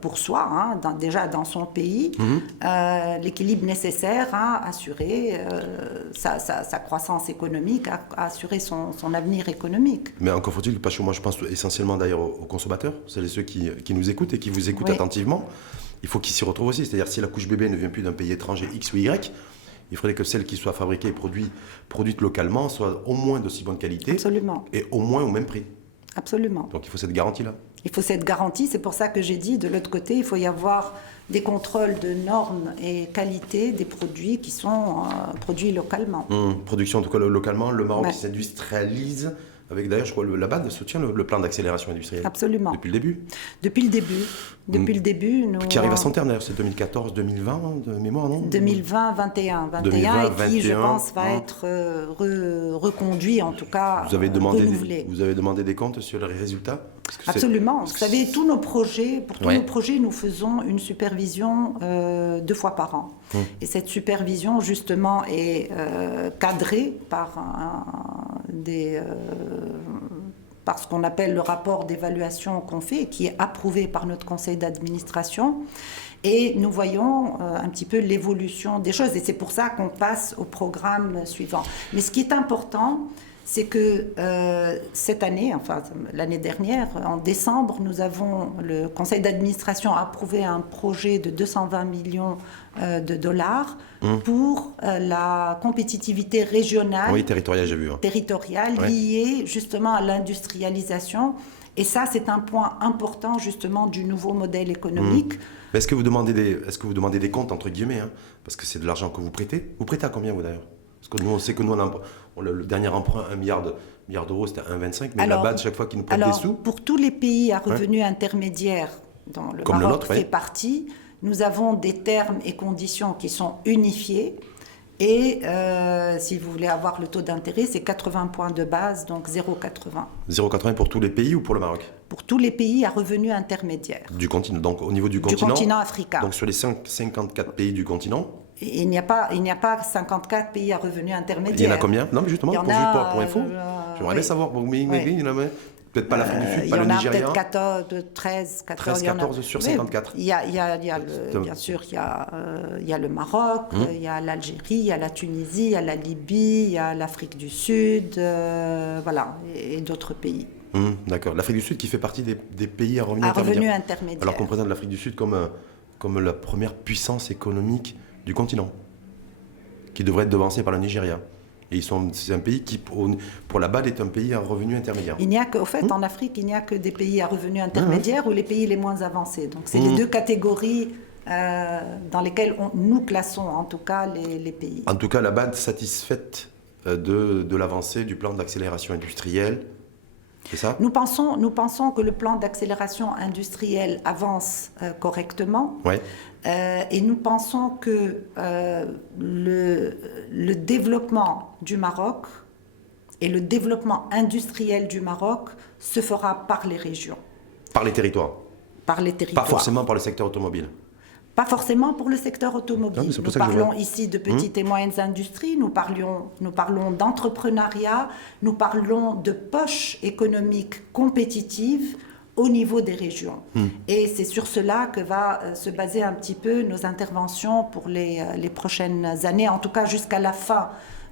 pour soi, déjà dans son pays, l'équilibre nécessaire à assurer sa croissance économique, à assurer son avenir économique. Mais encore faut-il, parce que moi je pense essentiellement d'ailleurs aux consommateurs, c'est ceux qui nous écoutent et qui vous écoutent attentivement, il faut qu'ils s'y retrouvent aussi. C'est-à-dire si la couche bébé ne vient plus d'un pays étranger X ou Y, il faudrait que celle qui soit fabriquée et produite localement soit au moins d'aussi bonne qualité. Absolument. Et au moins au même prix. Absolument. Donc il faut cette garantie-là. Il faut cette garantie, c'est pour ça que j'ai dit, de l'autre côté, il faut y avoir des contrôles de normes et qualité des produits qui sont produits localement. Production en tout cas localement, le Maroc qui s'industrialise, avec d'ailleurs je crois la BAD soutient le plan d'accélération industrielle. Absolument. Depuis le début. Depuis le début. Nous, qui arrive à son terme d'ailleurs, c'est 2014-2020 de mémoire, non? 2020-21. 21 et qui, je pense, va être reconduit, en tout cas renouvelé. Vous avez demandé des comptes sur les résultats? Absolument. Vous savez, tous nos projets, nos projets, nous faisons une supervision 2 fois par an. Et cette supervision, justement, est cadrée par par ce qu'on appelle le rapport d'évaluation qu'on fait, qui est approuvé par notre conseil d'administration. Et nous voyons un petit peu l'évolution des choses. Et c'est pour ça qu'on passe au programme suivant. Mais ce qui est important, c'est que cette année, enfin l'année dernière, en décembre, le conseil d'administration a approuvé un projet de 220 millions de dollars pour la compétitivité régionale, territoriale, j'ai vu. Territoriale, liée justement à l'industrialisation. Et ça, c'est un point important justement du nouveau modèle économique. Mais est-ce que vous demandez des comptes, entre guillemets, parce que c'est de l'argent que vous prêtez? Vous prêtez à combien, vous, d'ailleurs? Parce que nous, on sait que nous, le dernier emprunt, 1 milliard d'euros, c'était 1,25, mais la BAD, chaque fois qu'ils nous prêtent des sous... Pour tous les pays à revenus intermédiaires, dont le Maroc fait partie, nous avons des termes et conditions qui sont unifiés. Et si vous voulez avoir le taux d'intérêt, c'est 80 points de base, donc 0,80. 0,80 pour tous les pays ou pour le Maroc? Pour tous les pays à revenus intermédiaires. Du continent, donc au niveau du continent. Du continent africain. Donc sur les 54 pays du continent. Il n'y a pas 54 pays à revenus intermédiaires. Il y en a combien? Non, mais justement, pour info. J'aimerais bien savoir. Il y en a peut-être pas l'Afrique du Sud, pas le Nigeria. Il y en a peut-être 13, 14 sur 54. Bien sûr, il y a le Maroc, il y a l'Algérie, il y a la Tunisie, il y a la Libye, il y a l'Afrique du Sud, et d'autres pays. D'accord. L'Afrique du Sud qui fait partie des pays à revenus intermédiaires. Alors qu'on présente l'Afrique du Sud comme la première puissance économique du continent, qui devrait être devancée par le Nigeria. Et c'est un pays qui, pour la BAD, est un pays à revenus intermédiaires. Au fait, en Afrique, il n'y a que des pays à revenus intermédiaires ou les pays les moins avancés. Donc, c'est les deux catégories dans lesquelles nous classons, en tout cas, les pays. En tout cas, la BAD satisfaite de l'avancée du plan d'accélération industrielle. C'est ça? Nous pensons que le plan d'accélération industrielle avance correctement. Et nous pensons que le développement du Maroc et le développement industriel du Maroc se fera par les régions. Par les territoires? Par les territoires. Pas forcément par le secteur automobile? Pas forcément pour le secteur automobile. Nous parlons ici de petites et moyennes industries, nous parlons d'entrepreneuriat, nous parlons de poches économiques compétitives au niveau des régions. Et c'est sur cela que va se baser un petit peu nos interventions pour les prochaines années, en tout cas jusqu'à la fin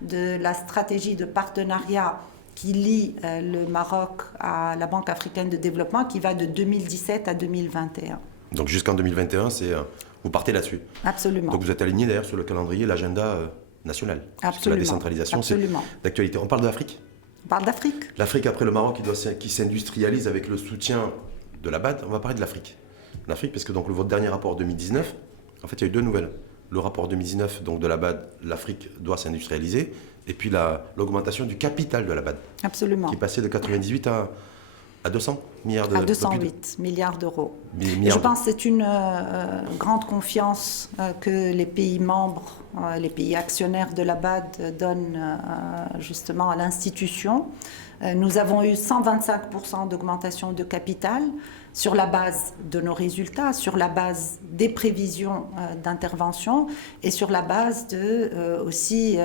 de la stratégie de partenariat qui lie le Maroc à la Banque africaine de développement, qui va de 2017 à 2021. Donc jusqu'en 2021, vous partez là-dessus. Absolument. Donc vous êtes aligné d'ailleurs sur le calendrier, l'agenda national. Absolument. La décentralisation, Absolument. C'est d'actualité. On parle de l'Afrique. On parle d'Afrique. L'Afrique après le Maroc qui s'industrialise avec le soutien de la BAD, on va parler de l'Afrique. L'Afrique, parce que donc, votre dernier rapport 2019, en fait il y a eu deux nouvelles. Le rapport 2019 donc, de la BAD, l'Afrique doit s'industrialiser, et puis l'augmentation du capital de la BAD. Absolument. Qui est passé de 98 à 200 milliards d'euros. À 208 milliards d'euros. Je pense que c'est une grande confiance que les pays membres, les pays actionnaires de la BAD donnent justement à l'institution. Nous avons eu 125% d'augmentation de capital sur la base de nos résultats, sur la base des prévisions d'intervention et sur la base de aussi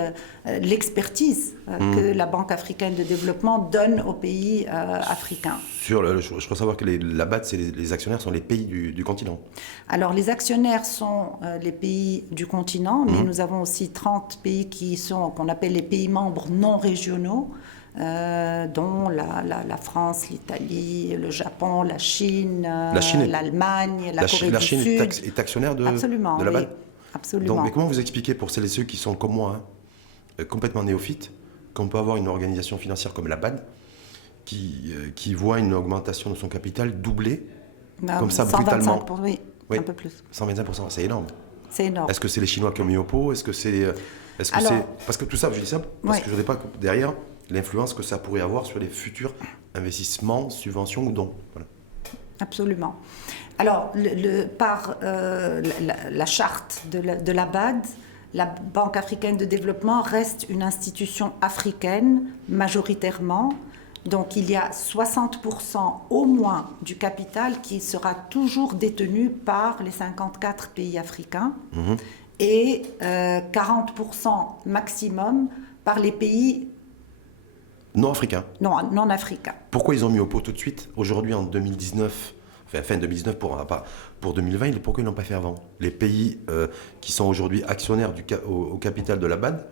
l'expertise que la Banque africaine de développement donne aux pays africains. Je crois savoir que la BAD, les actionnaires sont les pays du continent. Alors les actionnaires sont les pays du continent, mais nous avons aussi 30 pays qu'on appelle les pays membres non régionaux. Dont la France, l'Italie, le Japon, la Chine, l'Allemagne, la Corée du Sud. La Chine est actionnaire de la BAD. Absolument. Donc, mais comment vous expliquez pour celles et ceux qui sont comme moi, complètement néophytes, qu'on peut avoir une organisation financière comme la BAD qui voit une augmentation de son capital doubler comme ça brutalement? Oui, un peu plus. 125%, c'est énorme. C'est énorme. Est-ce que c'est les Chinois qui ont mis au pot? Est-ce que c'est parce que tout ça, je dis ça parce que je ne sais pas derrière l'influence que ça pourrait avoir sur les futurs investissements, subventions ou dons. Voilà. Absolument. Alors, par la charte de la BAD, la Banque africaine de développement reste une institution africaine majoritairement. Donc, il y a 60% au moins du capital qui sera toujours détenu par les 54 pays africains et 40% maximum par les pays non africains. Non africains. Pourquoi ils ont mis au pot tout de suite, aujourd'hui en 2019, enfin fin 2019 pour 2020, pourquoi ils ne l'ont pas fait avant? Les pays qui sont aujourd'hui actionnaires au capital de la BAD,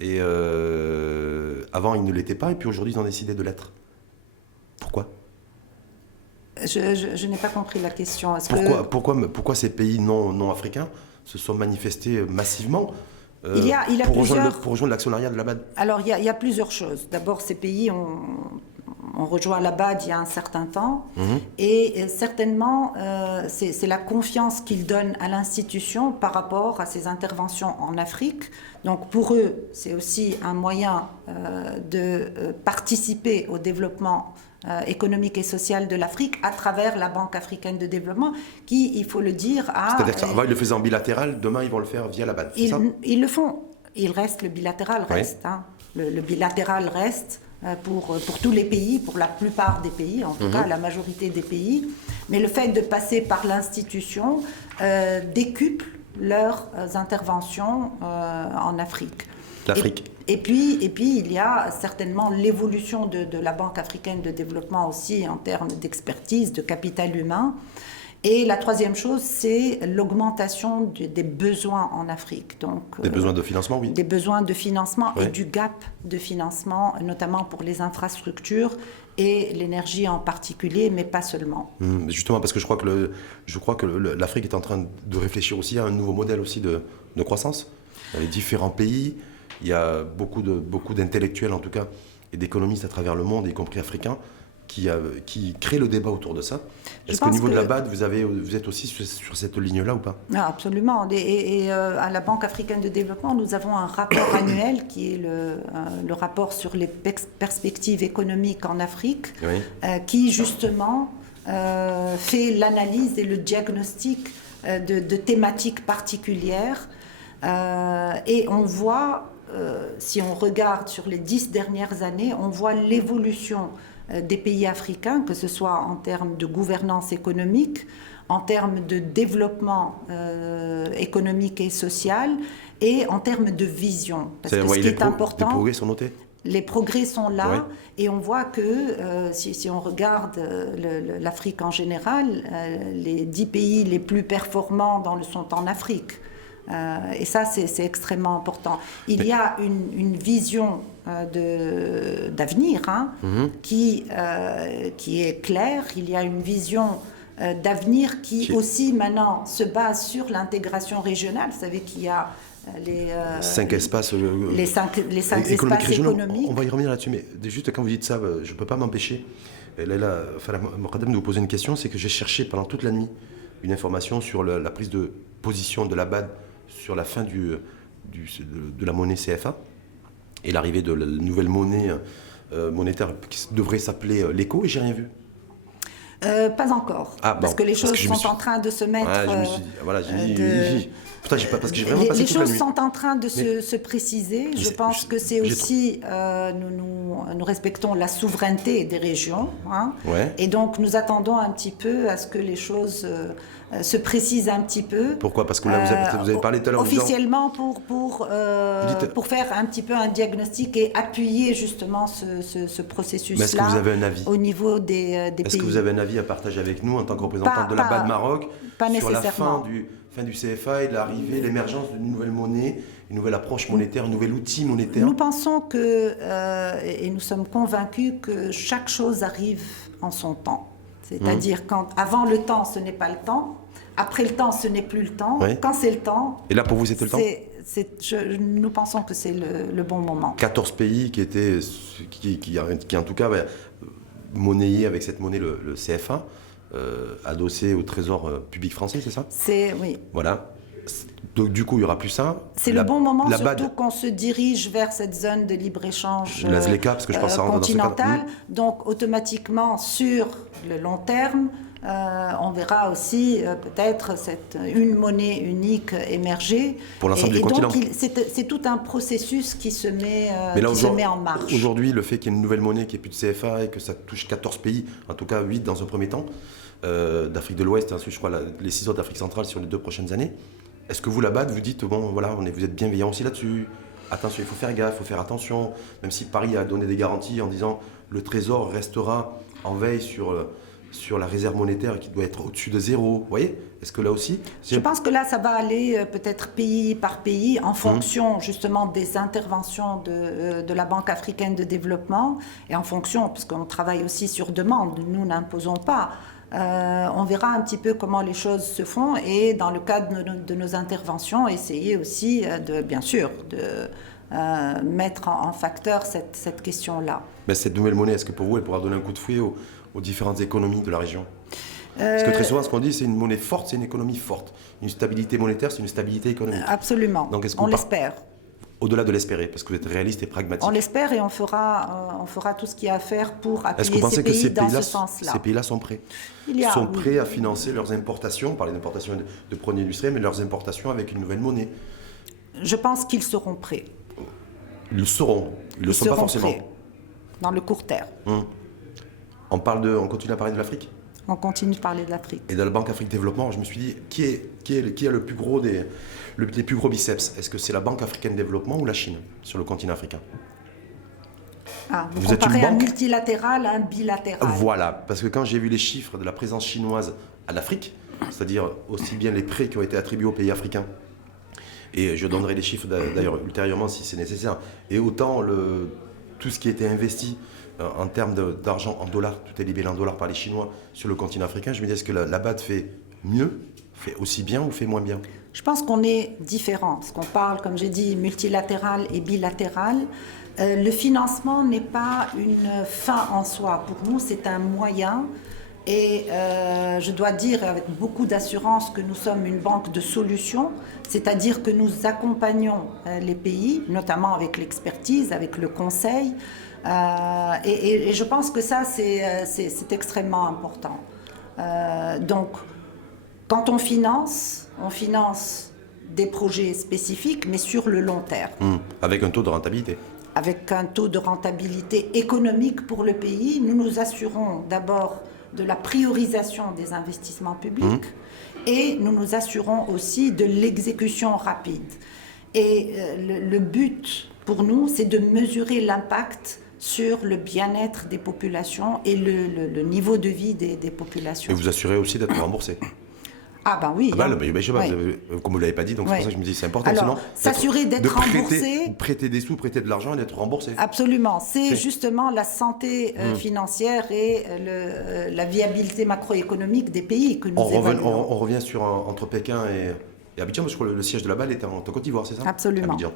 et avant ils ne l'étaient pas, et puis aujourd'hui ils ont décidé de l'être. Pourquoi? Je n'ai pas compris la question. Pourquoi ces pays non africains se sont manifestés massivement il y a pour plusieurs... rejoindre l'actionnariat de la BAD? Alors, il y a plusieurs choses. D'abord, ces pays ont rejoint la BAD il y a un certain temps. Et certainement, c'est la confiance qu'ils donnent à l'institution par rapport à ses interventions en Afrique. Donc, pour eux, c'est aussi un moyen de participer au développement économique et social de l'Afrique à travers la Banque africaine de développement qui, il faut le dire, C'est-à-dire qu'avant ils le faisaient en bilatéral, demain ils vont le faire via la BAD, c'est ça? Ils le font. Le bilatéral reste. Oui. Le bilatéral reste pour tous les pays, pour la plupart des pays, en tout cas la majorité des pays. Mais le fait de passer par l'institution décuple leurs interventions en Afrique. Et puis, il y a certainement l'évolution de la Banque africaine de développement aussi en termes d'expertise, de capital humain. Et la troisième chose, c'est l'augmentation des besoins en Afrique. Donc, des besoins de financement, oui. Des besoins de financement et du gap de financement, notamment pour les infrastructures et l'énergie en particulier, mais pas seulement. Justement, parce que je crois que l'Afrique est en train de réfléchir aussi à un nouveau modèle aussi de croissance. Dans les différents pays, il y a beaucoup d'intellectuels, en tout cas, et d'économistes à travers le monde, y compris africains, qui créent le débat autour de ça. Est-ce qu'au niveau de la BAD, vous êtes aussi sur cette ligne-là ou pas? Absolument. Et à la Banque africaine de développement, nous avons un rapport annuel qui est le rapport sur les perspectives économiques en Afrique, qui justement fait l'analyse et le diagnostic de thématiques particulières. Et on voit, si on regarde sur les 10 dernières années, on voit l'évolution des pays africains, que ce soit en termes de gouvernance économique, en termes de développement économique et social, et en termes de vision. Parce que ce qui est important, les progrès sont notés. Les progrès sont là, et on voit que si on regarde l'Afrique en général, les 10 pays les plus performants sont en Afrique. Et ça, c'est extrêmement important. Il y a une vision d'avenir qui est claire. Il y a une vision d'avenir qui aussi maintenant se base sur l'intégration régionale. Vous savez qu'il y a les 5 espaces, les cinq espaces économiques. On va y revenir là-dessus, mais juste quand vous dites ça, je ne peux pas m'empêcher. Là, Mokhadam, de vous poser une question, c'est que j'ai cherché pendant toute la nuit une information sur la prise de position de la BAD sur la fin de la monnaie CFA et l'arrivée de la nouvelle monnaie monétaire qui devrait s'appeler l'ECO, et j'ai rien vu. Pas encore, parce que les choses sont en train de se mettre... je me suis dit, voilà, j'ai dit... Parce que j'ai vraiment passé les toute la choses nuit. sont en train de se préciser. Je pense que c'est aussi... nous respectons la souveraineté des régions. Et donc, nous attendons un petit peu à ce que les choses se précisent un petit peu. Pourquoi ? Parce que là, vous avez parlé tout à l'heure... Officiellement, pour faire un petit peu un diagnostic et appuyer justement ce processus-là. Est-ce que vous avez un avis au niveau des pays ? Est-ce que vous avez un avis à partager avec nous en tant que représentante de la BAD Maroc sur la fin du CFA et de l'arrivée, l'émergence d'une nouvelle monnaie, une nouvelle approche monétaire, un nouvel outil monétaire ? Nous pensons et nous sommes convaincus que chaque chose arrive en son temps. C'est-à-dire avant le temps, ce n'est pas le temps. Après le temps, ce n'est plus le temps. Oui. Quand c'est le temps... Et là, pour vous, c'était le temps ? Nous pensons que c'est le bon moment. 14 pays qui en tout cas, monnayaient avec cette monnaie le CFA, adossé au trésor public français, c'est ça ? Oui. Voilà. Donc, du coup, il n'y aura plus ça. C'est le bon moment, surtout qu'on se dirige vers cette zone de libre-écéchange continentale. Donc, automatiquement, sur le long terme, on verra aussi peut-être une monnaie unique émerger. Pour l'ensemble du continent. Donc, c'est tout un processus qui se met en marche. Aujourd'hui, le fait qu'il y ait une nouvelle monnaie qui n'est plus de CFA et que ça touche 14 pays, en tout cas 8 dans un premier temps, d'Afrique de l'Ouest, ensuite je crois les 6 autres d'Afrique centrale sur les 2 prochaines années, est-ce que vous, la BAD, vous dites, vous êtes bienveillant aussi là-dessus, attention, il faut faire gaffe, il faut faire attention, même si Paris a donné des garanties en disant le Trésor restera en veille sur la réserve monétaire qui doit être au-dessus de 0, vous voyez ? Est-ce que là aussi... Je pense que là, ça va aller peut-être pays par pays en fonction justement des interventions de la Banque africaine de développement et en fonction, parce qu'on travaille aussi sur demande, nous n'imposons pas. On verra un petit peu comment les choses se font et dans le cadre de nos interventions, essayer aussi bien sûr, de mettre en facteur cette question-là. Mais cette nouvelle monnaie, est-ce que pour vous, elle pourra donner un coup de fouet aux différentes économies de la région ? Parce que très souvent, ce qu'on dit, c'est une monnaie forte, c'est une économie forte. Une stabilité monétaire, c'est une stabilité économique. Absolument, donc, on l'espère. Au-delà de l'espérer, parce que vous êtes réaliste et pragmatique. On l'espère et on fera tout ce qu'il y a à faire pour appuyer ces pays dans ce sens-là. Ces pays-là sont prêts sont prêts à financer leurs importations, par les importations de produits industriels, mais leurs importations avec une nouvelle monnaie. Je pense qu'ils seront prêts. Ils le seront. Ils ne le sont pas forcément. Prêts, dans le court terme. On continue à parler de l'Afrique ? On continue de parler de l'Afrique. Et de la Banque Afrique Développement, je me suis dit, qui a le plus gros les plus gros biceps ? Est-ce que c'est la Banque Africaine Développement ou la Chine sur le continent africain ? Vous comparez un multilatéral à un bilatéral. Voilà, parce que quand j'ai vu les chiffres de la présence chinoise à l'Afrique, c'est-à-dire aussi bien les prêts qui ont été attribués aux pays africains, et je donnerai les chiffres d'ailleurs ultérieurement si c'est nécessaire, et autant tout ce qui a été investi en termes d'argent en dollars, tout est libellé en dollars par les Chinois sur le continent africain, je me dis, est-ce que la BAD fait mieux, fait aussi bien ou fait moins bien ? Je pense qu'on est différents, parce qu'on parle, comme j'ai dit, multilatéral et bilatéral. Le financement n'est pas une fin en soi. Pour nous, c'est un moyen. Et je dois dire avec beaucoup d'assurance que nous sommes une banque de solutions, c'est-à-dire que nous accompagnons les pays, notamment avec l'expertise, avec le conseil. Et je pense que ça, c'est extrêmement important. Donc, quand on finance des projets spécifiques, mais sur le long terme. Avec un taux de rentabilité. Avec un taux de rentabilité économique pour le pays, nous nous assurons d'abord de la priorisation des investissements publics et nous nous assurons aussi de l'exécution rapide. Et le but pour nous, c'est de mesurer l'impact sur le bien-être des populations et le niveau de vie des populations. Et vous assurez aussi d'être remboursé. Ah ben oui. Ah bah, hein. je sais pas, Oui. comme vous ne l'avez pas dit, donc c'est Oui. pour ça que je me dis c'est important. Alors, Sinon, s'assurer d'être remboursé. prêter des sous, prêter de l'argent et d'être remboursé. Absolument. C'est C'est- justement la santé financière et la viabilité macroéconomique des pays que nous évaluons. On revient sur entre Pékin et Abidjan, parce que le siège de la BAD est en Côte d'Ivoire, c'est ça? Absolument. Abidjan.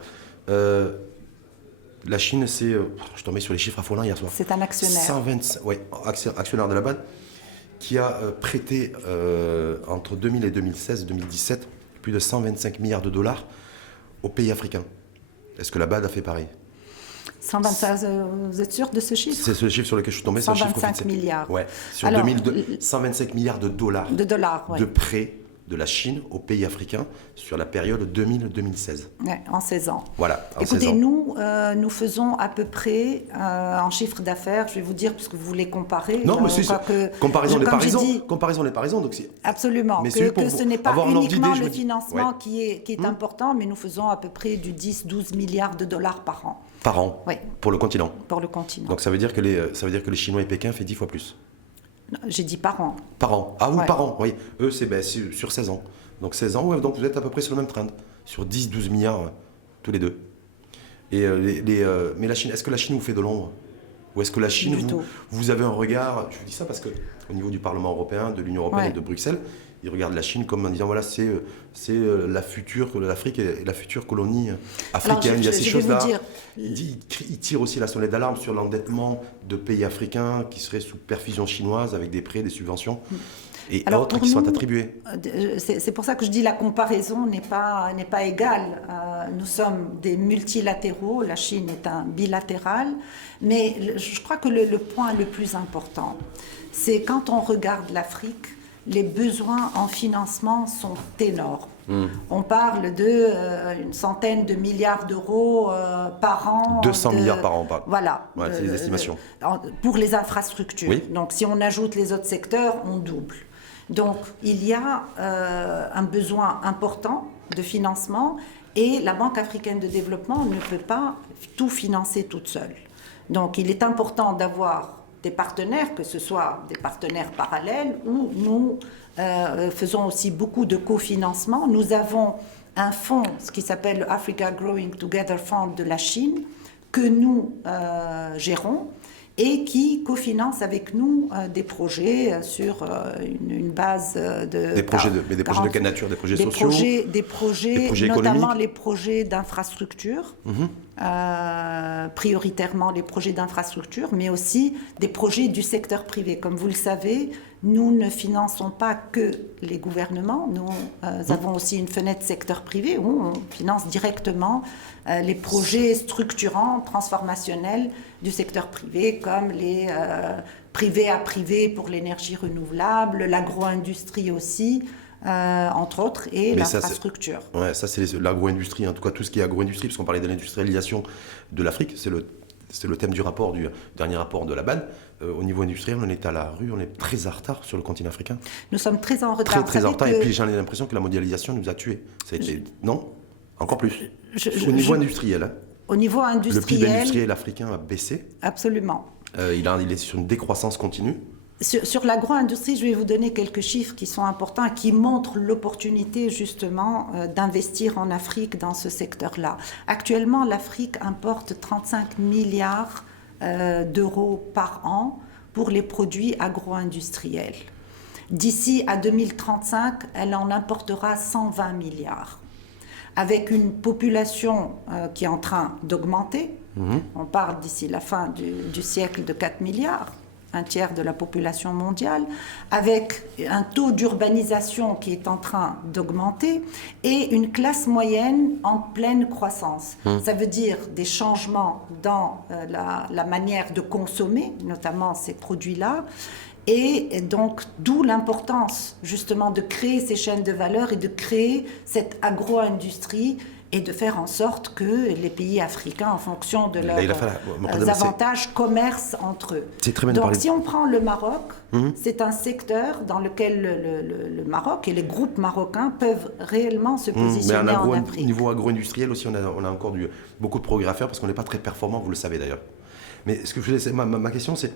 La Chine, je tombais sur les chiffres affolants hier soir. C'est un actionnaire. 120, oui, actionnaire de la BAD, qui a prêté entre 2000 et 2016-2017 plus de 125 milliards de dollars aux pays africains. Est-ce que la BAD a fait pareil? 125, vous êtes sûr de ce chiffre? C'est ce chiffre sur lequel je suis tombé, c'est un chiffre 125 officiel. milliards. Ouais. Sur Alors, 2002, 125 milliards de dollars ouais. de prêts de la Chine aux pays africains sur la période 2000-2016. Ouais, en 16 ans. Voilà, en Écoutez, 16 ans. nous faisons à peu près en chiffre d'affaires, je vais vous dire, puisque vous voulez comparer. Non, mais c'est comparaison n'est pas raison. Comparaison n'est pas raison. Donc absolument. Mais que ce n'est pas avoir un ordre uniquement d'idée, le financement ouais. qui est important, mais nous faisons à peu près du 10-12 milliards de dollars par an. Par an, Oui. pour le continent. Pour le continent. Donc ça veut dire que les Chinois et Pékin fait 10 fois plus. Non, j'ai dit par an. Par an. Ah oui, Ouais. par an, oui. Eux, c'est sur 16 ans. Donc 16 ans, ouais, donc vous êtes à peu près sur le même trend. Sur 10-12 milliards, tous les deux. Et, mais la Chine, est-ce que la Chine vous fait de l'ombre? Ou est-ce que la Chine, vous avez un regard, je vous dis ça parce qu'au niveau du Parlement européen, de l'Union européenne et de Bruxelles, ils regardent la Chine comme en disant, voilà, c'est la future, l'Afrique est la future colonie africaine. Alors, il y a ces choses-là. dire... Ils tirent aussi la sonnette d'alarme sur l'endettement de pays africains qui seraient sous perfusion chinoise avec des prêts, des subventions. Et alors, autres qui sont attribués. C'est pour ça que je dis la comparaison n'est pas égale. Nous sommes des multilatéraux, la Chine est un bilatéral, mais je crois que le point le plus important, c'est quand on regarde l'Afrique, les besoins en financement sont énormes. On parle une centaine de milliards d'euros par an. 200 milliards par an. Voilà. Ouais, c'est les estimations. Pour les infrastructures. Oui. Donc si on ajoute les autres secteurs, on double. Donc il y a un besoin important de financement et la Banque africaine de développement ne peut pas tout financer toute seule. Donc il est important d'avoir des partenaires, que ce soit des partenaires parallèles ou nous faisons aussi beaucoup de cofinancement. Nous avons un fonds, ce qui s'appelle le Africa Growing Together Fund de la Chine, que nous gérons et qui cofinance avec nous des projets sur une base de... Des projets de quelle nature? Des projets sociaux? Des projets notamment les projets d'infrastructure, prioritairement les projets d'infrastructure, mais aussi des projets du secteur privé. Comme vous le savez, nous ne finançons pas que les gouvernements, nous avons aussi une fenêtre secteur privé où on finance directement les projets structurants, transformationnels du secteur privé, comme les privé à privé pour l'énergie renouvelable, l'agro-industrie aussi, entre autres, et l'infrastructure. Ouais, ça c'est l'agro-industrie, en tout cas tout ce qui est agro-industrie, parce qu'on parlait de l'industrialisation de l'Afrique, c'est le thème du dernier rapport de la BAD. Au niveau industriel, on est à la rue, on est très en retard sur le continent africain. Nous sommes très en retard. Très en retard, et puis j'en ai l'impression que la mondialisation nous a tués. Non, encore plus. Au niveau industriel. Hein. Au niveau industriel. Le PIB industriel africain a baissé. Absolument. Il est sur une décroissance continue. Sur l'agro-industrie, je vais vous donner quelques chiffres qui sont importants et qui montrent l'opportunité justement d'investir en Afrique dans ce secteur-là. Actuellement, l'Afrique importe 35 milliards d'euros par an pour les produits agro-industriels. D'ici à 2035, elle en importera 120 milliards. Avec une population qui est en train d'augmenter, on parle d'ici la fin du siècle de 4 milliards, un tiers de la population mondiale, avec un taux d'urbanisation qui est en train d'augmenter et une classe moyenne en pleine croissance. Ça veut dire des changements dans la manière de consommer, notamment ces produits-là, et donc d'où l'importance justement de créer ces chaînes de valeur et de créer cette agro-industrie et de faire en sorte que les pays africains, en fonction de leurs avantages, commercent entre eux. C'est très bien donc si on prend le Maroc, c'est un secteur dans lequel le Maroc et les groupes marocains peuvent réellement se positionner en Afrique. Au niveau agro-industriel aussi, on a encore beaucoup de progrès à faire parce qu'on n'est pas très performant, vous le savez d'ailleurs. Mais ce que je voulais, ma question c'est,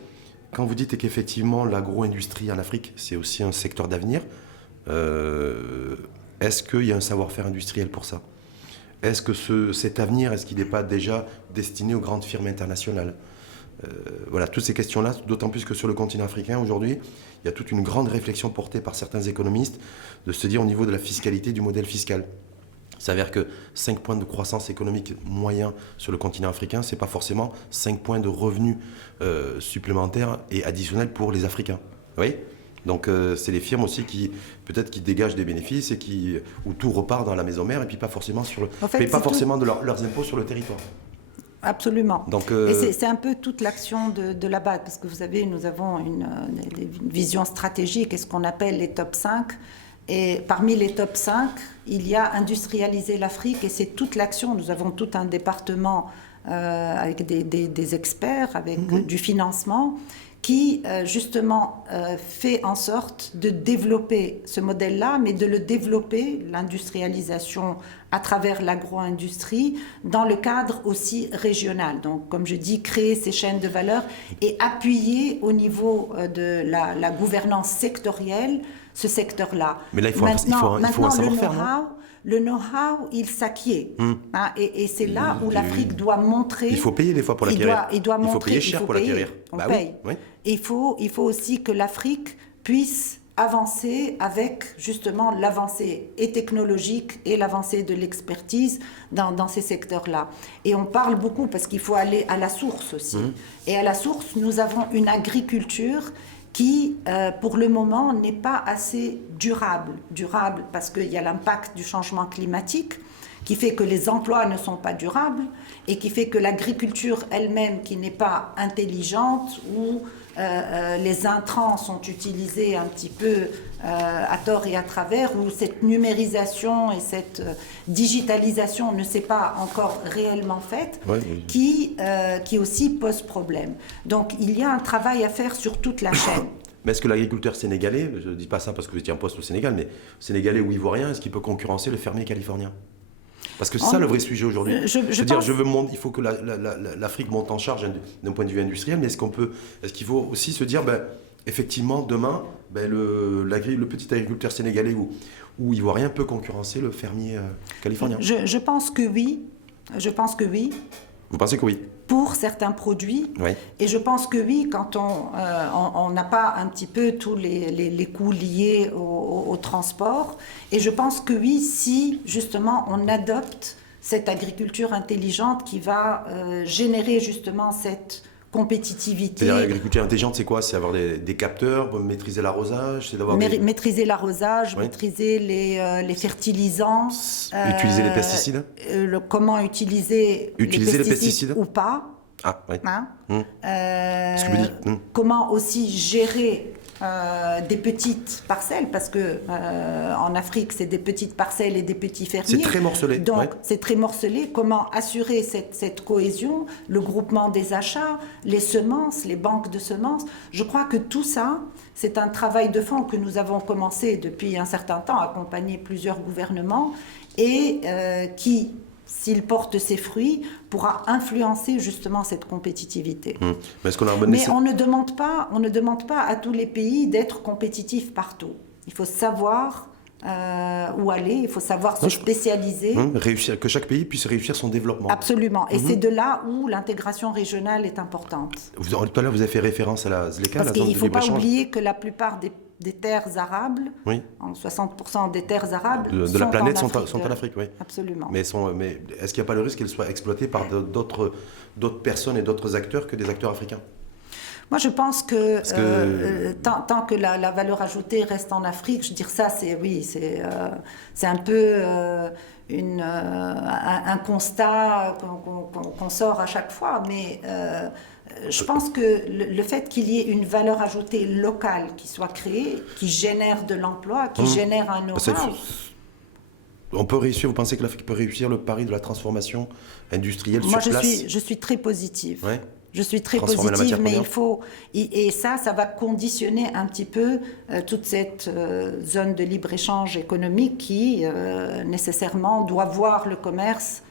quand vous dites qu'effectivement l'agro-industrie en Afrique, c'est aussi un secteur d'avenir, Est-ce qu'il y a un savoir-faire industriel pour ça? Est-ce que cet avenir, est-ce qu'il n'est pas déjà destiné aux grandes firmes internationales? Voilà, toutes ces questions-là, d'autant plus que sur le continent africain, aujourd'hui, il y a toute une grande réflexion portée par certains économistes de se dire au niveau de la fiscalité, du modèle fiscal. Il s'avère que 5 points de croissance économique moyen sur le continent africain, ce n'est pas forcément 5 points de revenus supplémentaires et additionnels pour les Africains. Vous voyez? Donc c'est les firmes aussi qui peut-être qui dégagent des bénéfices et où tout repart dans la maison mère et puis pas forcément pas forcément de leurs impôts sur le territoire. Absolument. Donc, et c'est un peu toute l'action de la BAD, parce que vous savez, nous avons une vision stratégique et ce qu'on appelle les top 5. Et parmi les top 5, il y a industrialiser l'Afrique et c'est toute l'action. Nous avons tout un département avec des experts, avec du financement, qui justement fait en sorte de développer ce modèle-là, mais de le développer, l'industrialisation à travers l'agro-industrie, dans le cadre aussi régional. Donc, comme je dis, créer ces chaînes de valeur et appuyer au niveau de la gouvernance sectorielle ce secteur-là. Mais là, il faut un savoir-faire, le know-how, il s'acquiert. Hein, et c'est là où l'Afrique doit montrer... Il faut payer des fois pour l'acquérir. Il faut payer cher pour l'acquérir. On paye. Oui. Et il faut aussi que l'Afrique puisse avancer avec justement l'avancée et technologique et l'avancée de l'expertise dans ces secteurs-là. Et on parle beaucoup parce qu'il faut aller à la source aussi. Et à la source, nous avons une agriculture qui, pour le moment, n'est pas assez durable. Durable parce qu'il y a l'impact du changement climatique qui fait que les emplois ne sont pas durables et qui fait que l'agriculture elle-même, qui n'est pas intelligente, où les intrants sont utilisés un petit peu à tort et à travers, où cette numérisation et cette digitalisation ne s'est pas encore réellement faite, qui aussi pose problème. Donc il y a un travail à faire sur toute la chaîne. Mais est-ce que l'agriculteur sénégalais, je ne dis pas ça parce que vous étiez en poste au Sénégal, mais sénégalais ou ivoirien, est-ce qu'il peut concurrencer le fermier californien? Parce que c'est ça le vrai sujet aujourd'hui. Il faut que l'Afrique monte en charge d'un point de vue industriel, mais est-ce qu'il faut aussi se dire, effectivement, demain, le petit agriculteur sénégalais ou ivoirien peut concurrencer le fermier californien? Je pense que oui. Vous pensez que oui? Pour certains produits. Oui. Et je pense que oui, quand on n'a pas un petit peu tous les coûts liés au transport. Et je pense que oui, si justement on adopte cette agriculture intelligente qui va générer justement cette compétitivité. C'est-à-dire l'agriculture intelligente, c'est quoi? C'est avoir des capteurs, maîtriser l'arrosage, c'est d'avoir maîtriser l'arrosage, maîtriser les fertilisants. Utiliser les pesticides. Comment utiliser les pesticides ou pas. Ah, oui. Hein ce que vous dites. Comment aussi gérer des petites parcelles, parce que en Afrique, c'est des petites parcelles et des petits fermiers. C'est très morcelé. Donc, c'est très morcelé. Comment assurer cette cohésion, le groupement des achats, les semences, les banques de semences. Je crois que tout ça, c'est un travail de fond que nous avons commencé depuis un certain temps, accompagner plusieurs gouvernements, et qui, s'il porte ses fruits, pourra influencer justement cette compétitivité. Mais on ne demande pas à tous les pays d'être compétitifs partout. Il faut savoir où aller, il faut savoir se spécialiser. Réussir, que chaque pays puisse réussir son développement. Absolument. Et c'est de là où l'intégration régionale est importante. Tout à l'heure, vous avez fait référence à la ZLECA, parce qu'il ne faut pas oublier que la plupart des terres arables, 60% des terres arables de la planète sont en Afrique. Oui. Absolument. Mais est-ce qu'il n'y a pas le risque qu'elles soient exploitées par d'autres personnes et d'autres acteurs que des acteurs africains? Moi, je pense que tant que la valeur ajoutée reste en Afrique, je veux dire ça, c'est un peu un constat qu'on sort à chaque fois, mais je pense que le fait qu'il y ait une valeur ajoutée locale qui soit créée, qui génère de l'emploi, qui génère un know-how. On peut réussir, vous pensez que l'Afrique peut réussir le pari de la transformation industrielle sur place? Moi, je suis très positive. Ouais. Je suis très positive, mais et ça va conditionner un petit peu toute cette zone de libre-échange économique qui, nécessairement, doit voir le commerce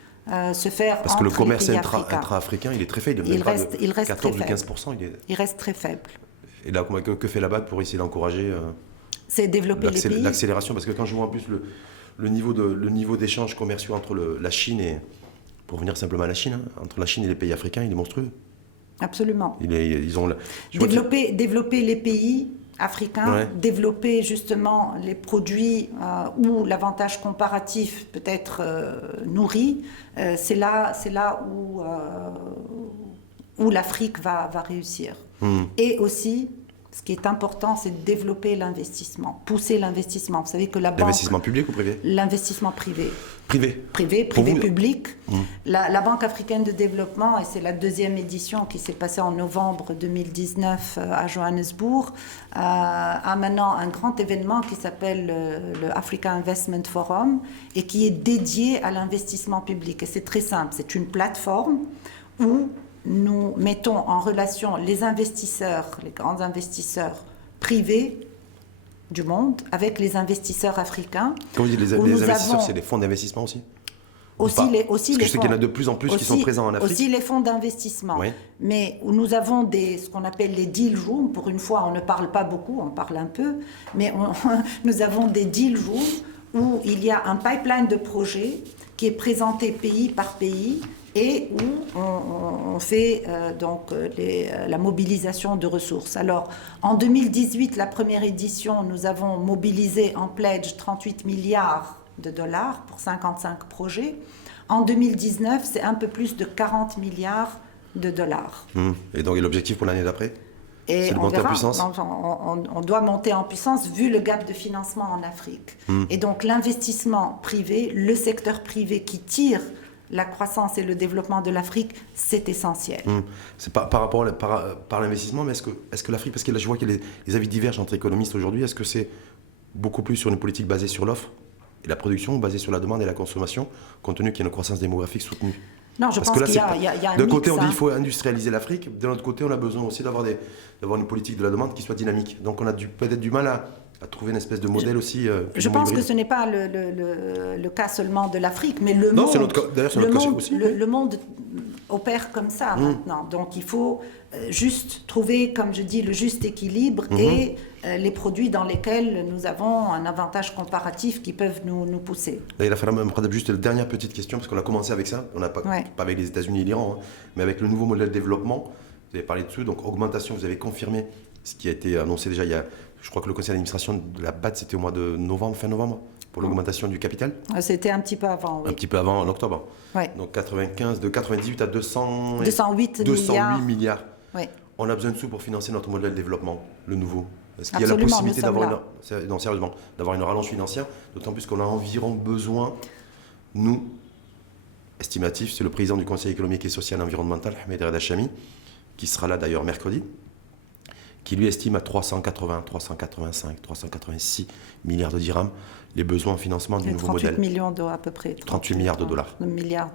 se faire parce que le commerce intra-africain, il est très faible. Il reste 14 ou 15%. Il reste très faible. Et là, que fait la BAD pour essayer d'encourager C'est développer les pays. L'accélération, parce que quand je vois en plus le niveau d'échanges commerciaux entre la Chine et, pour venir simplement à la Chine, hein, entre la Chine et les pays africains, il est monstrueux. Absolument. Ils ont Développer les pays africains, développer justement les produits où l'avantage comparatif peut être nourri, c'est là où l'Afrique va réussir. Et aussi, ce qui est important, c'est de développer l'investissement, pousser l'investissement. Vous savez que la banque... L'investissement public ou privé? L'investissement privé. Privé. Public. La Banque africaine de développement, et c'est la 2e édition qui s'est passée en novembre 2019 à Johannesburg, a maintenant un grand événement qui s'appelle le Africa Investment Forum et qui est dédié à l'investissement public. Et c'est très simple, c'est une plateforme où nous mettons en relation les investisseurs, les grands investisseurs privés du monde avec les investisseurs africains. Quand vous dites les investisseurs, c'est les fonds d'investissement aussi? Parce que je sais qu'il y en a de plus en plus qui sont présents en Afrique. Aussi les fonds d'investissement. Oui. Mais où nous avons ce qu'on appelle les deal rooms. Pour une fois, on ne parle pas beaucoup, on parle un peu. Mais nous avons des deal rooms où il y a un pipeline de projets qui est présenté pays par pays et où on fait la mobilisation de ressources. Alors, en 2018, la première édition, nous avons mobilisé en pledge 38 milliards de dollars pour 55 projets. En 2019, c'est un peu plus de 40 milliards de dollars. Et donc, l'objectif pour l'année d'après? Et c'est de monter en puissance? On doit monter en puissance vu le gap de financement en Afrique. Et donc, l'investissement privé, le secteur privé qui tire la croissance et le développement de l'Afrique, c'est essentiel. C'est par rapport par l'investissement, mais est-ce que l'Afrique, parce que là je vois que les avis divergent entre économistes aujourd'hui, est-ce que c'est beaucoup plus sur une politique basée sur l'offre et la production, basée sur la demande et la consommation, compte tenu qu'il y a une croissance démographique soutenue? Non, je pense qu'il y a un mix. D'un côté, on dit qu'il faut industrialiser l'Afrique, de l'autre côté, on a besoin aussi d'avoir une politique de la demande qui soit dynamique. Donc on a peut-être du mal à trouver une espèce de modèle aussi. Je pense que ce n'est pas le cas seulement de l'Afrique, mais le monde opère comme ça maintenant. Donc il faut juste trouver, comme je dis, le juste équilibre et les produits dans lesquels nous avons un avantage comparatif qui peuvent nous pousser. Là, il a fallu juste la dernière petite question, parce qu'on a commencé avec ça, on n'a pas avec les États-Unis et l'Iran, mais avec le nouveau modèle de développement. Vous avez parlé dessus, donc augmentation, vous avez confirmé ce qui a été annoncé déjà il y a... Je crois que le conseil d'administration de la BAD, c'était au mois de novembre, fin novembre, pour l'augmentation du capital. C'était un petit peu avant, oui. Un petit peu avant, en octobre. Ouais. Donc de 98 à 208 milliards. Oui. On a besoin de sous pour financer notre modèle de développement, le nouveau. Est-ce qu'il y a Absolument, la possibilité d'avoir une relance financière, d'autant plus qu'on a environ besoin, nous, estimatif, c'est le président du Conseil économique et social et environnemental, Ahmed Reda Hachami, qui sera là d'ailleurs mercredi, qui lui estime à 380, 385, 386 milliards de dirhams les besoins en financement du nouveau modèle. 38 millions d'euros à peu près. 38 milliards de dollars. Milliards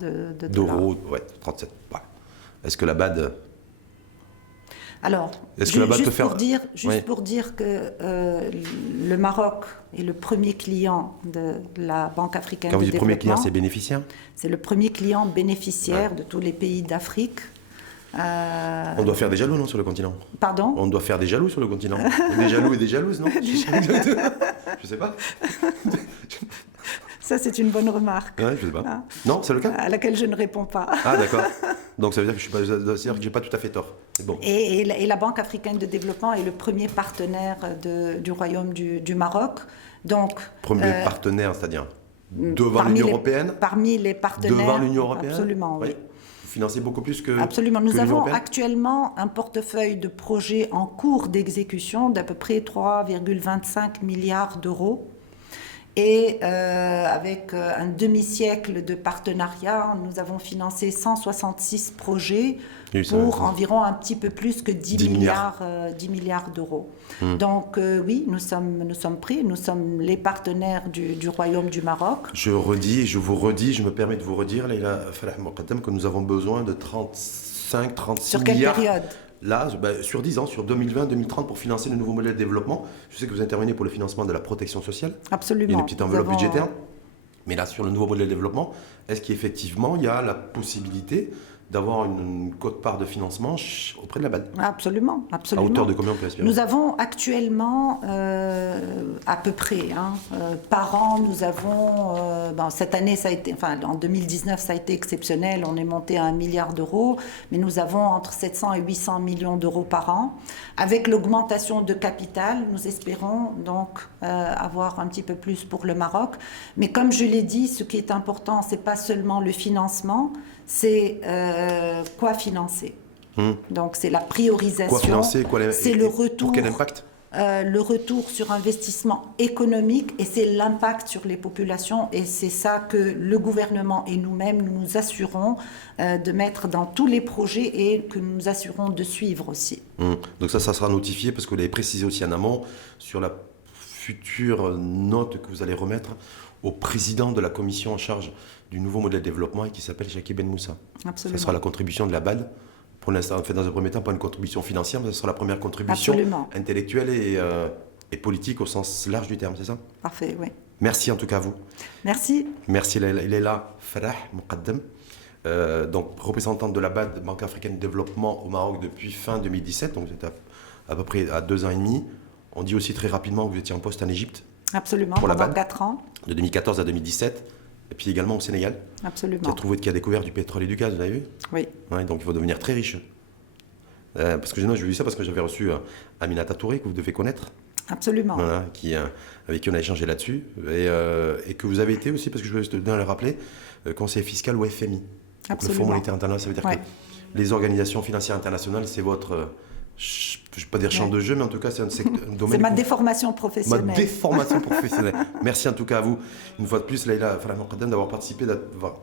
d'euros, ouais, 37. Ouais. Est-ce que la BAD... Alors, pour dire que le Maroc est le premier client de la Banque africaine de développement. Quand vous dites premier client, c'est bénéficiaire? C'est le premier client bénéficiaire de tous les pays d'Afrique. On doit faire des jaloux, non, sur le continent? Pardon? On doit faire des jaloux sur le continent. Des jaloux et des jalouses, non? Je sais pas. Ça, c'est une bonne remarque. Ouais, je sais pas. Ah. Non, c'est le cas? À laquelle je ne réponds pas. Ah, d'accord. Donc ça veut dire que je n'ai pas tout à fait tort. Bon. Et la Banque africaine de développement est le premier partenaire du Royaume du Maroc. Donc, premier partenaire, c'est-à-dire devant l'Union européenne? Parmi les partenaires. Devant l'Union européenne? Absolument, oui. Vous financez beaucoup plus que Absolument. Nous que avons actuellement un portefeuille de projets en cours d'exécution d'à peu près 3,25 milliards d'euros. Et avec un demi-siècle de partenariat, nous avons financé 166 projets pour environ un petit peu plus que 10 milliards d'euros. Donc oui, nous sommes pris, nous sommes les partenaires du Royaume du Maroc. Je me permets de vous redire, Leïla Falah Moqaddam, que nous avons besoin de 35-36 milliards. Sur quelle période? Là, sur 10 ans, sur 2020-2030, pour financer le nouveau modèle de développement. Je sais que vous intervenez pour le financement de la protection sociale. Absolument. Il y a une petite enveloppe budgétaire. Mais là, sur le nouveau modèle de développement, est-ce qu'effectivement, il y a la possibilité d'avoir une quote-part de financement auprès de la BAD. Absolument, À absolument. hauteur de combien on peut espérer? Nous avons actuellement, à peu près, par an, nous avons, cette année, ça a été, enfin, en 2019, ça a été exceptionnel, on est monté à 1 milliard d'euros, mais nous avons entre 700 et 800 millions d'euros par an. Avec l'augmentation de capital, nous espérons donc avoir un petit peu plus pour le Maroc. Mais comme je l'ai dit, ce qui est important, c'est pas seulement le financement, c'est quoi financer. Donc c'est la priorisation. Quoi financer, c'est le retour. Pour quel impact? Le retour sur investissement économique et c'est l'impact sur les populations et c'est ça que le gouvernement et nous-mêmes nous assurons de mettre dans tous les projets et que nous nous assurons de suivre aussi. Donc ça sera notifié parce que vous l'avez précisé aussi en amont sur la future note que vous allez remettre au président de la commission en charge du nouveau modèle de développement et qui s'appelle Chakib Ben Moussa. Absolument. Ça sera la contribution de la BAD. Pour l'instant, en fait, dans un premier temps, pas une contribution financière, mais ce sera la première contribution intellectuelle et politique au sens large du terme, c'est ça? Parfait, oui. Merci en tout cas à vous. Merci. Merci Leila Farah Muqaddam, donc représentante de la BAD, Banque africaine de développement au Maroc depuis fin 2017, donc vous êtes à peu près à 2 ans et demi. On dit aussi très rapidement que vous étiez en poste en Égypte. Absolument, pour la pendant BAD, 4 ans. De 2014 à 2017. Et puis également au Sénégal, Absolument. qui a découvert du pétrole et du gaz, vous avez vu? Oui. Ouais, donc il faut devenir très riche. Parce que je lui dis ça parce que j'avais reçu Aminata Touré, que vous devez connaître. Absolument. Voilà, avec qui on a échangé là-dessus. Et que vous avez été aussi, parce que je veux bien le rappeler, conseiller fiscal au FMI. Donc le Fonds monétaire international, ça veut dire que les organisations financières internationales, c'est votre... je ne vais pas dire champ de jeu, mais en tout cas, c'est un domaine... C'est ma déformation professionnelle. Ma déformation professionnelle. Merci en tout cas à vous, une fois de plus, Leila Farah Muqaddam, d'avoir participé,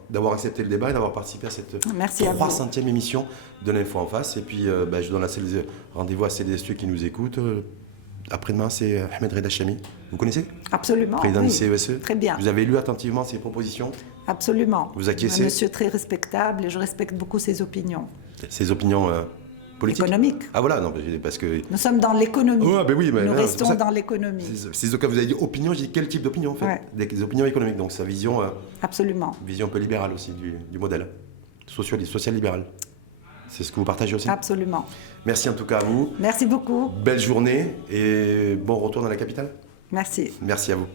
d'avoir accepté le débat et d'avoir participé à cette 300e émission de l'Info en face. Et puis, je donne rendez-vous à celles et ceux qui nous écoutent. Après-demain, c'est Ahmed Reda Chami. Vous connaissez? Absolument. Président du CESE. Très bien. Vous avez lu attentivement ses propositions? Absolument. Vous acquiescez? Un monsieur très respectable et je respecte beaucoup ses opinions. Ses opinions politique. Économique. Ah voilà, non, parce que... Nous sommes dans l'économie. Oh, ben oui, nous restons dans l'économie. C'est ce que vous avez dit, opinion, j'ai dit quel type d'opinion en fait? Des opinions économiques, donc sa vision... Absolument. Vision un peu libérale aussi du modèle, social-libéral. C'est ce que vous partagez aussi? Absolument. Merci en tout cas à vous. Merci beaucoup. Belle journée et bon retour dans la capitale. Merci. Merci à vous.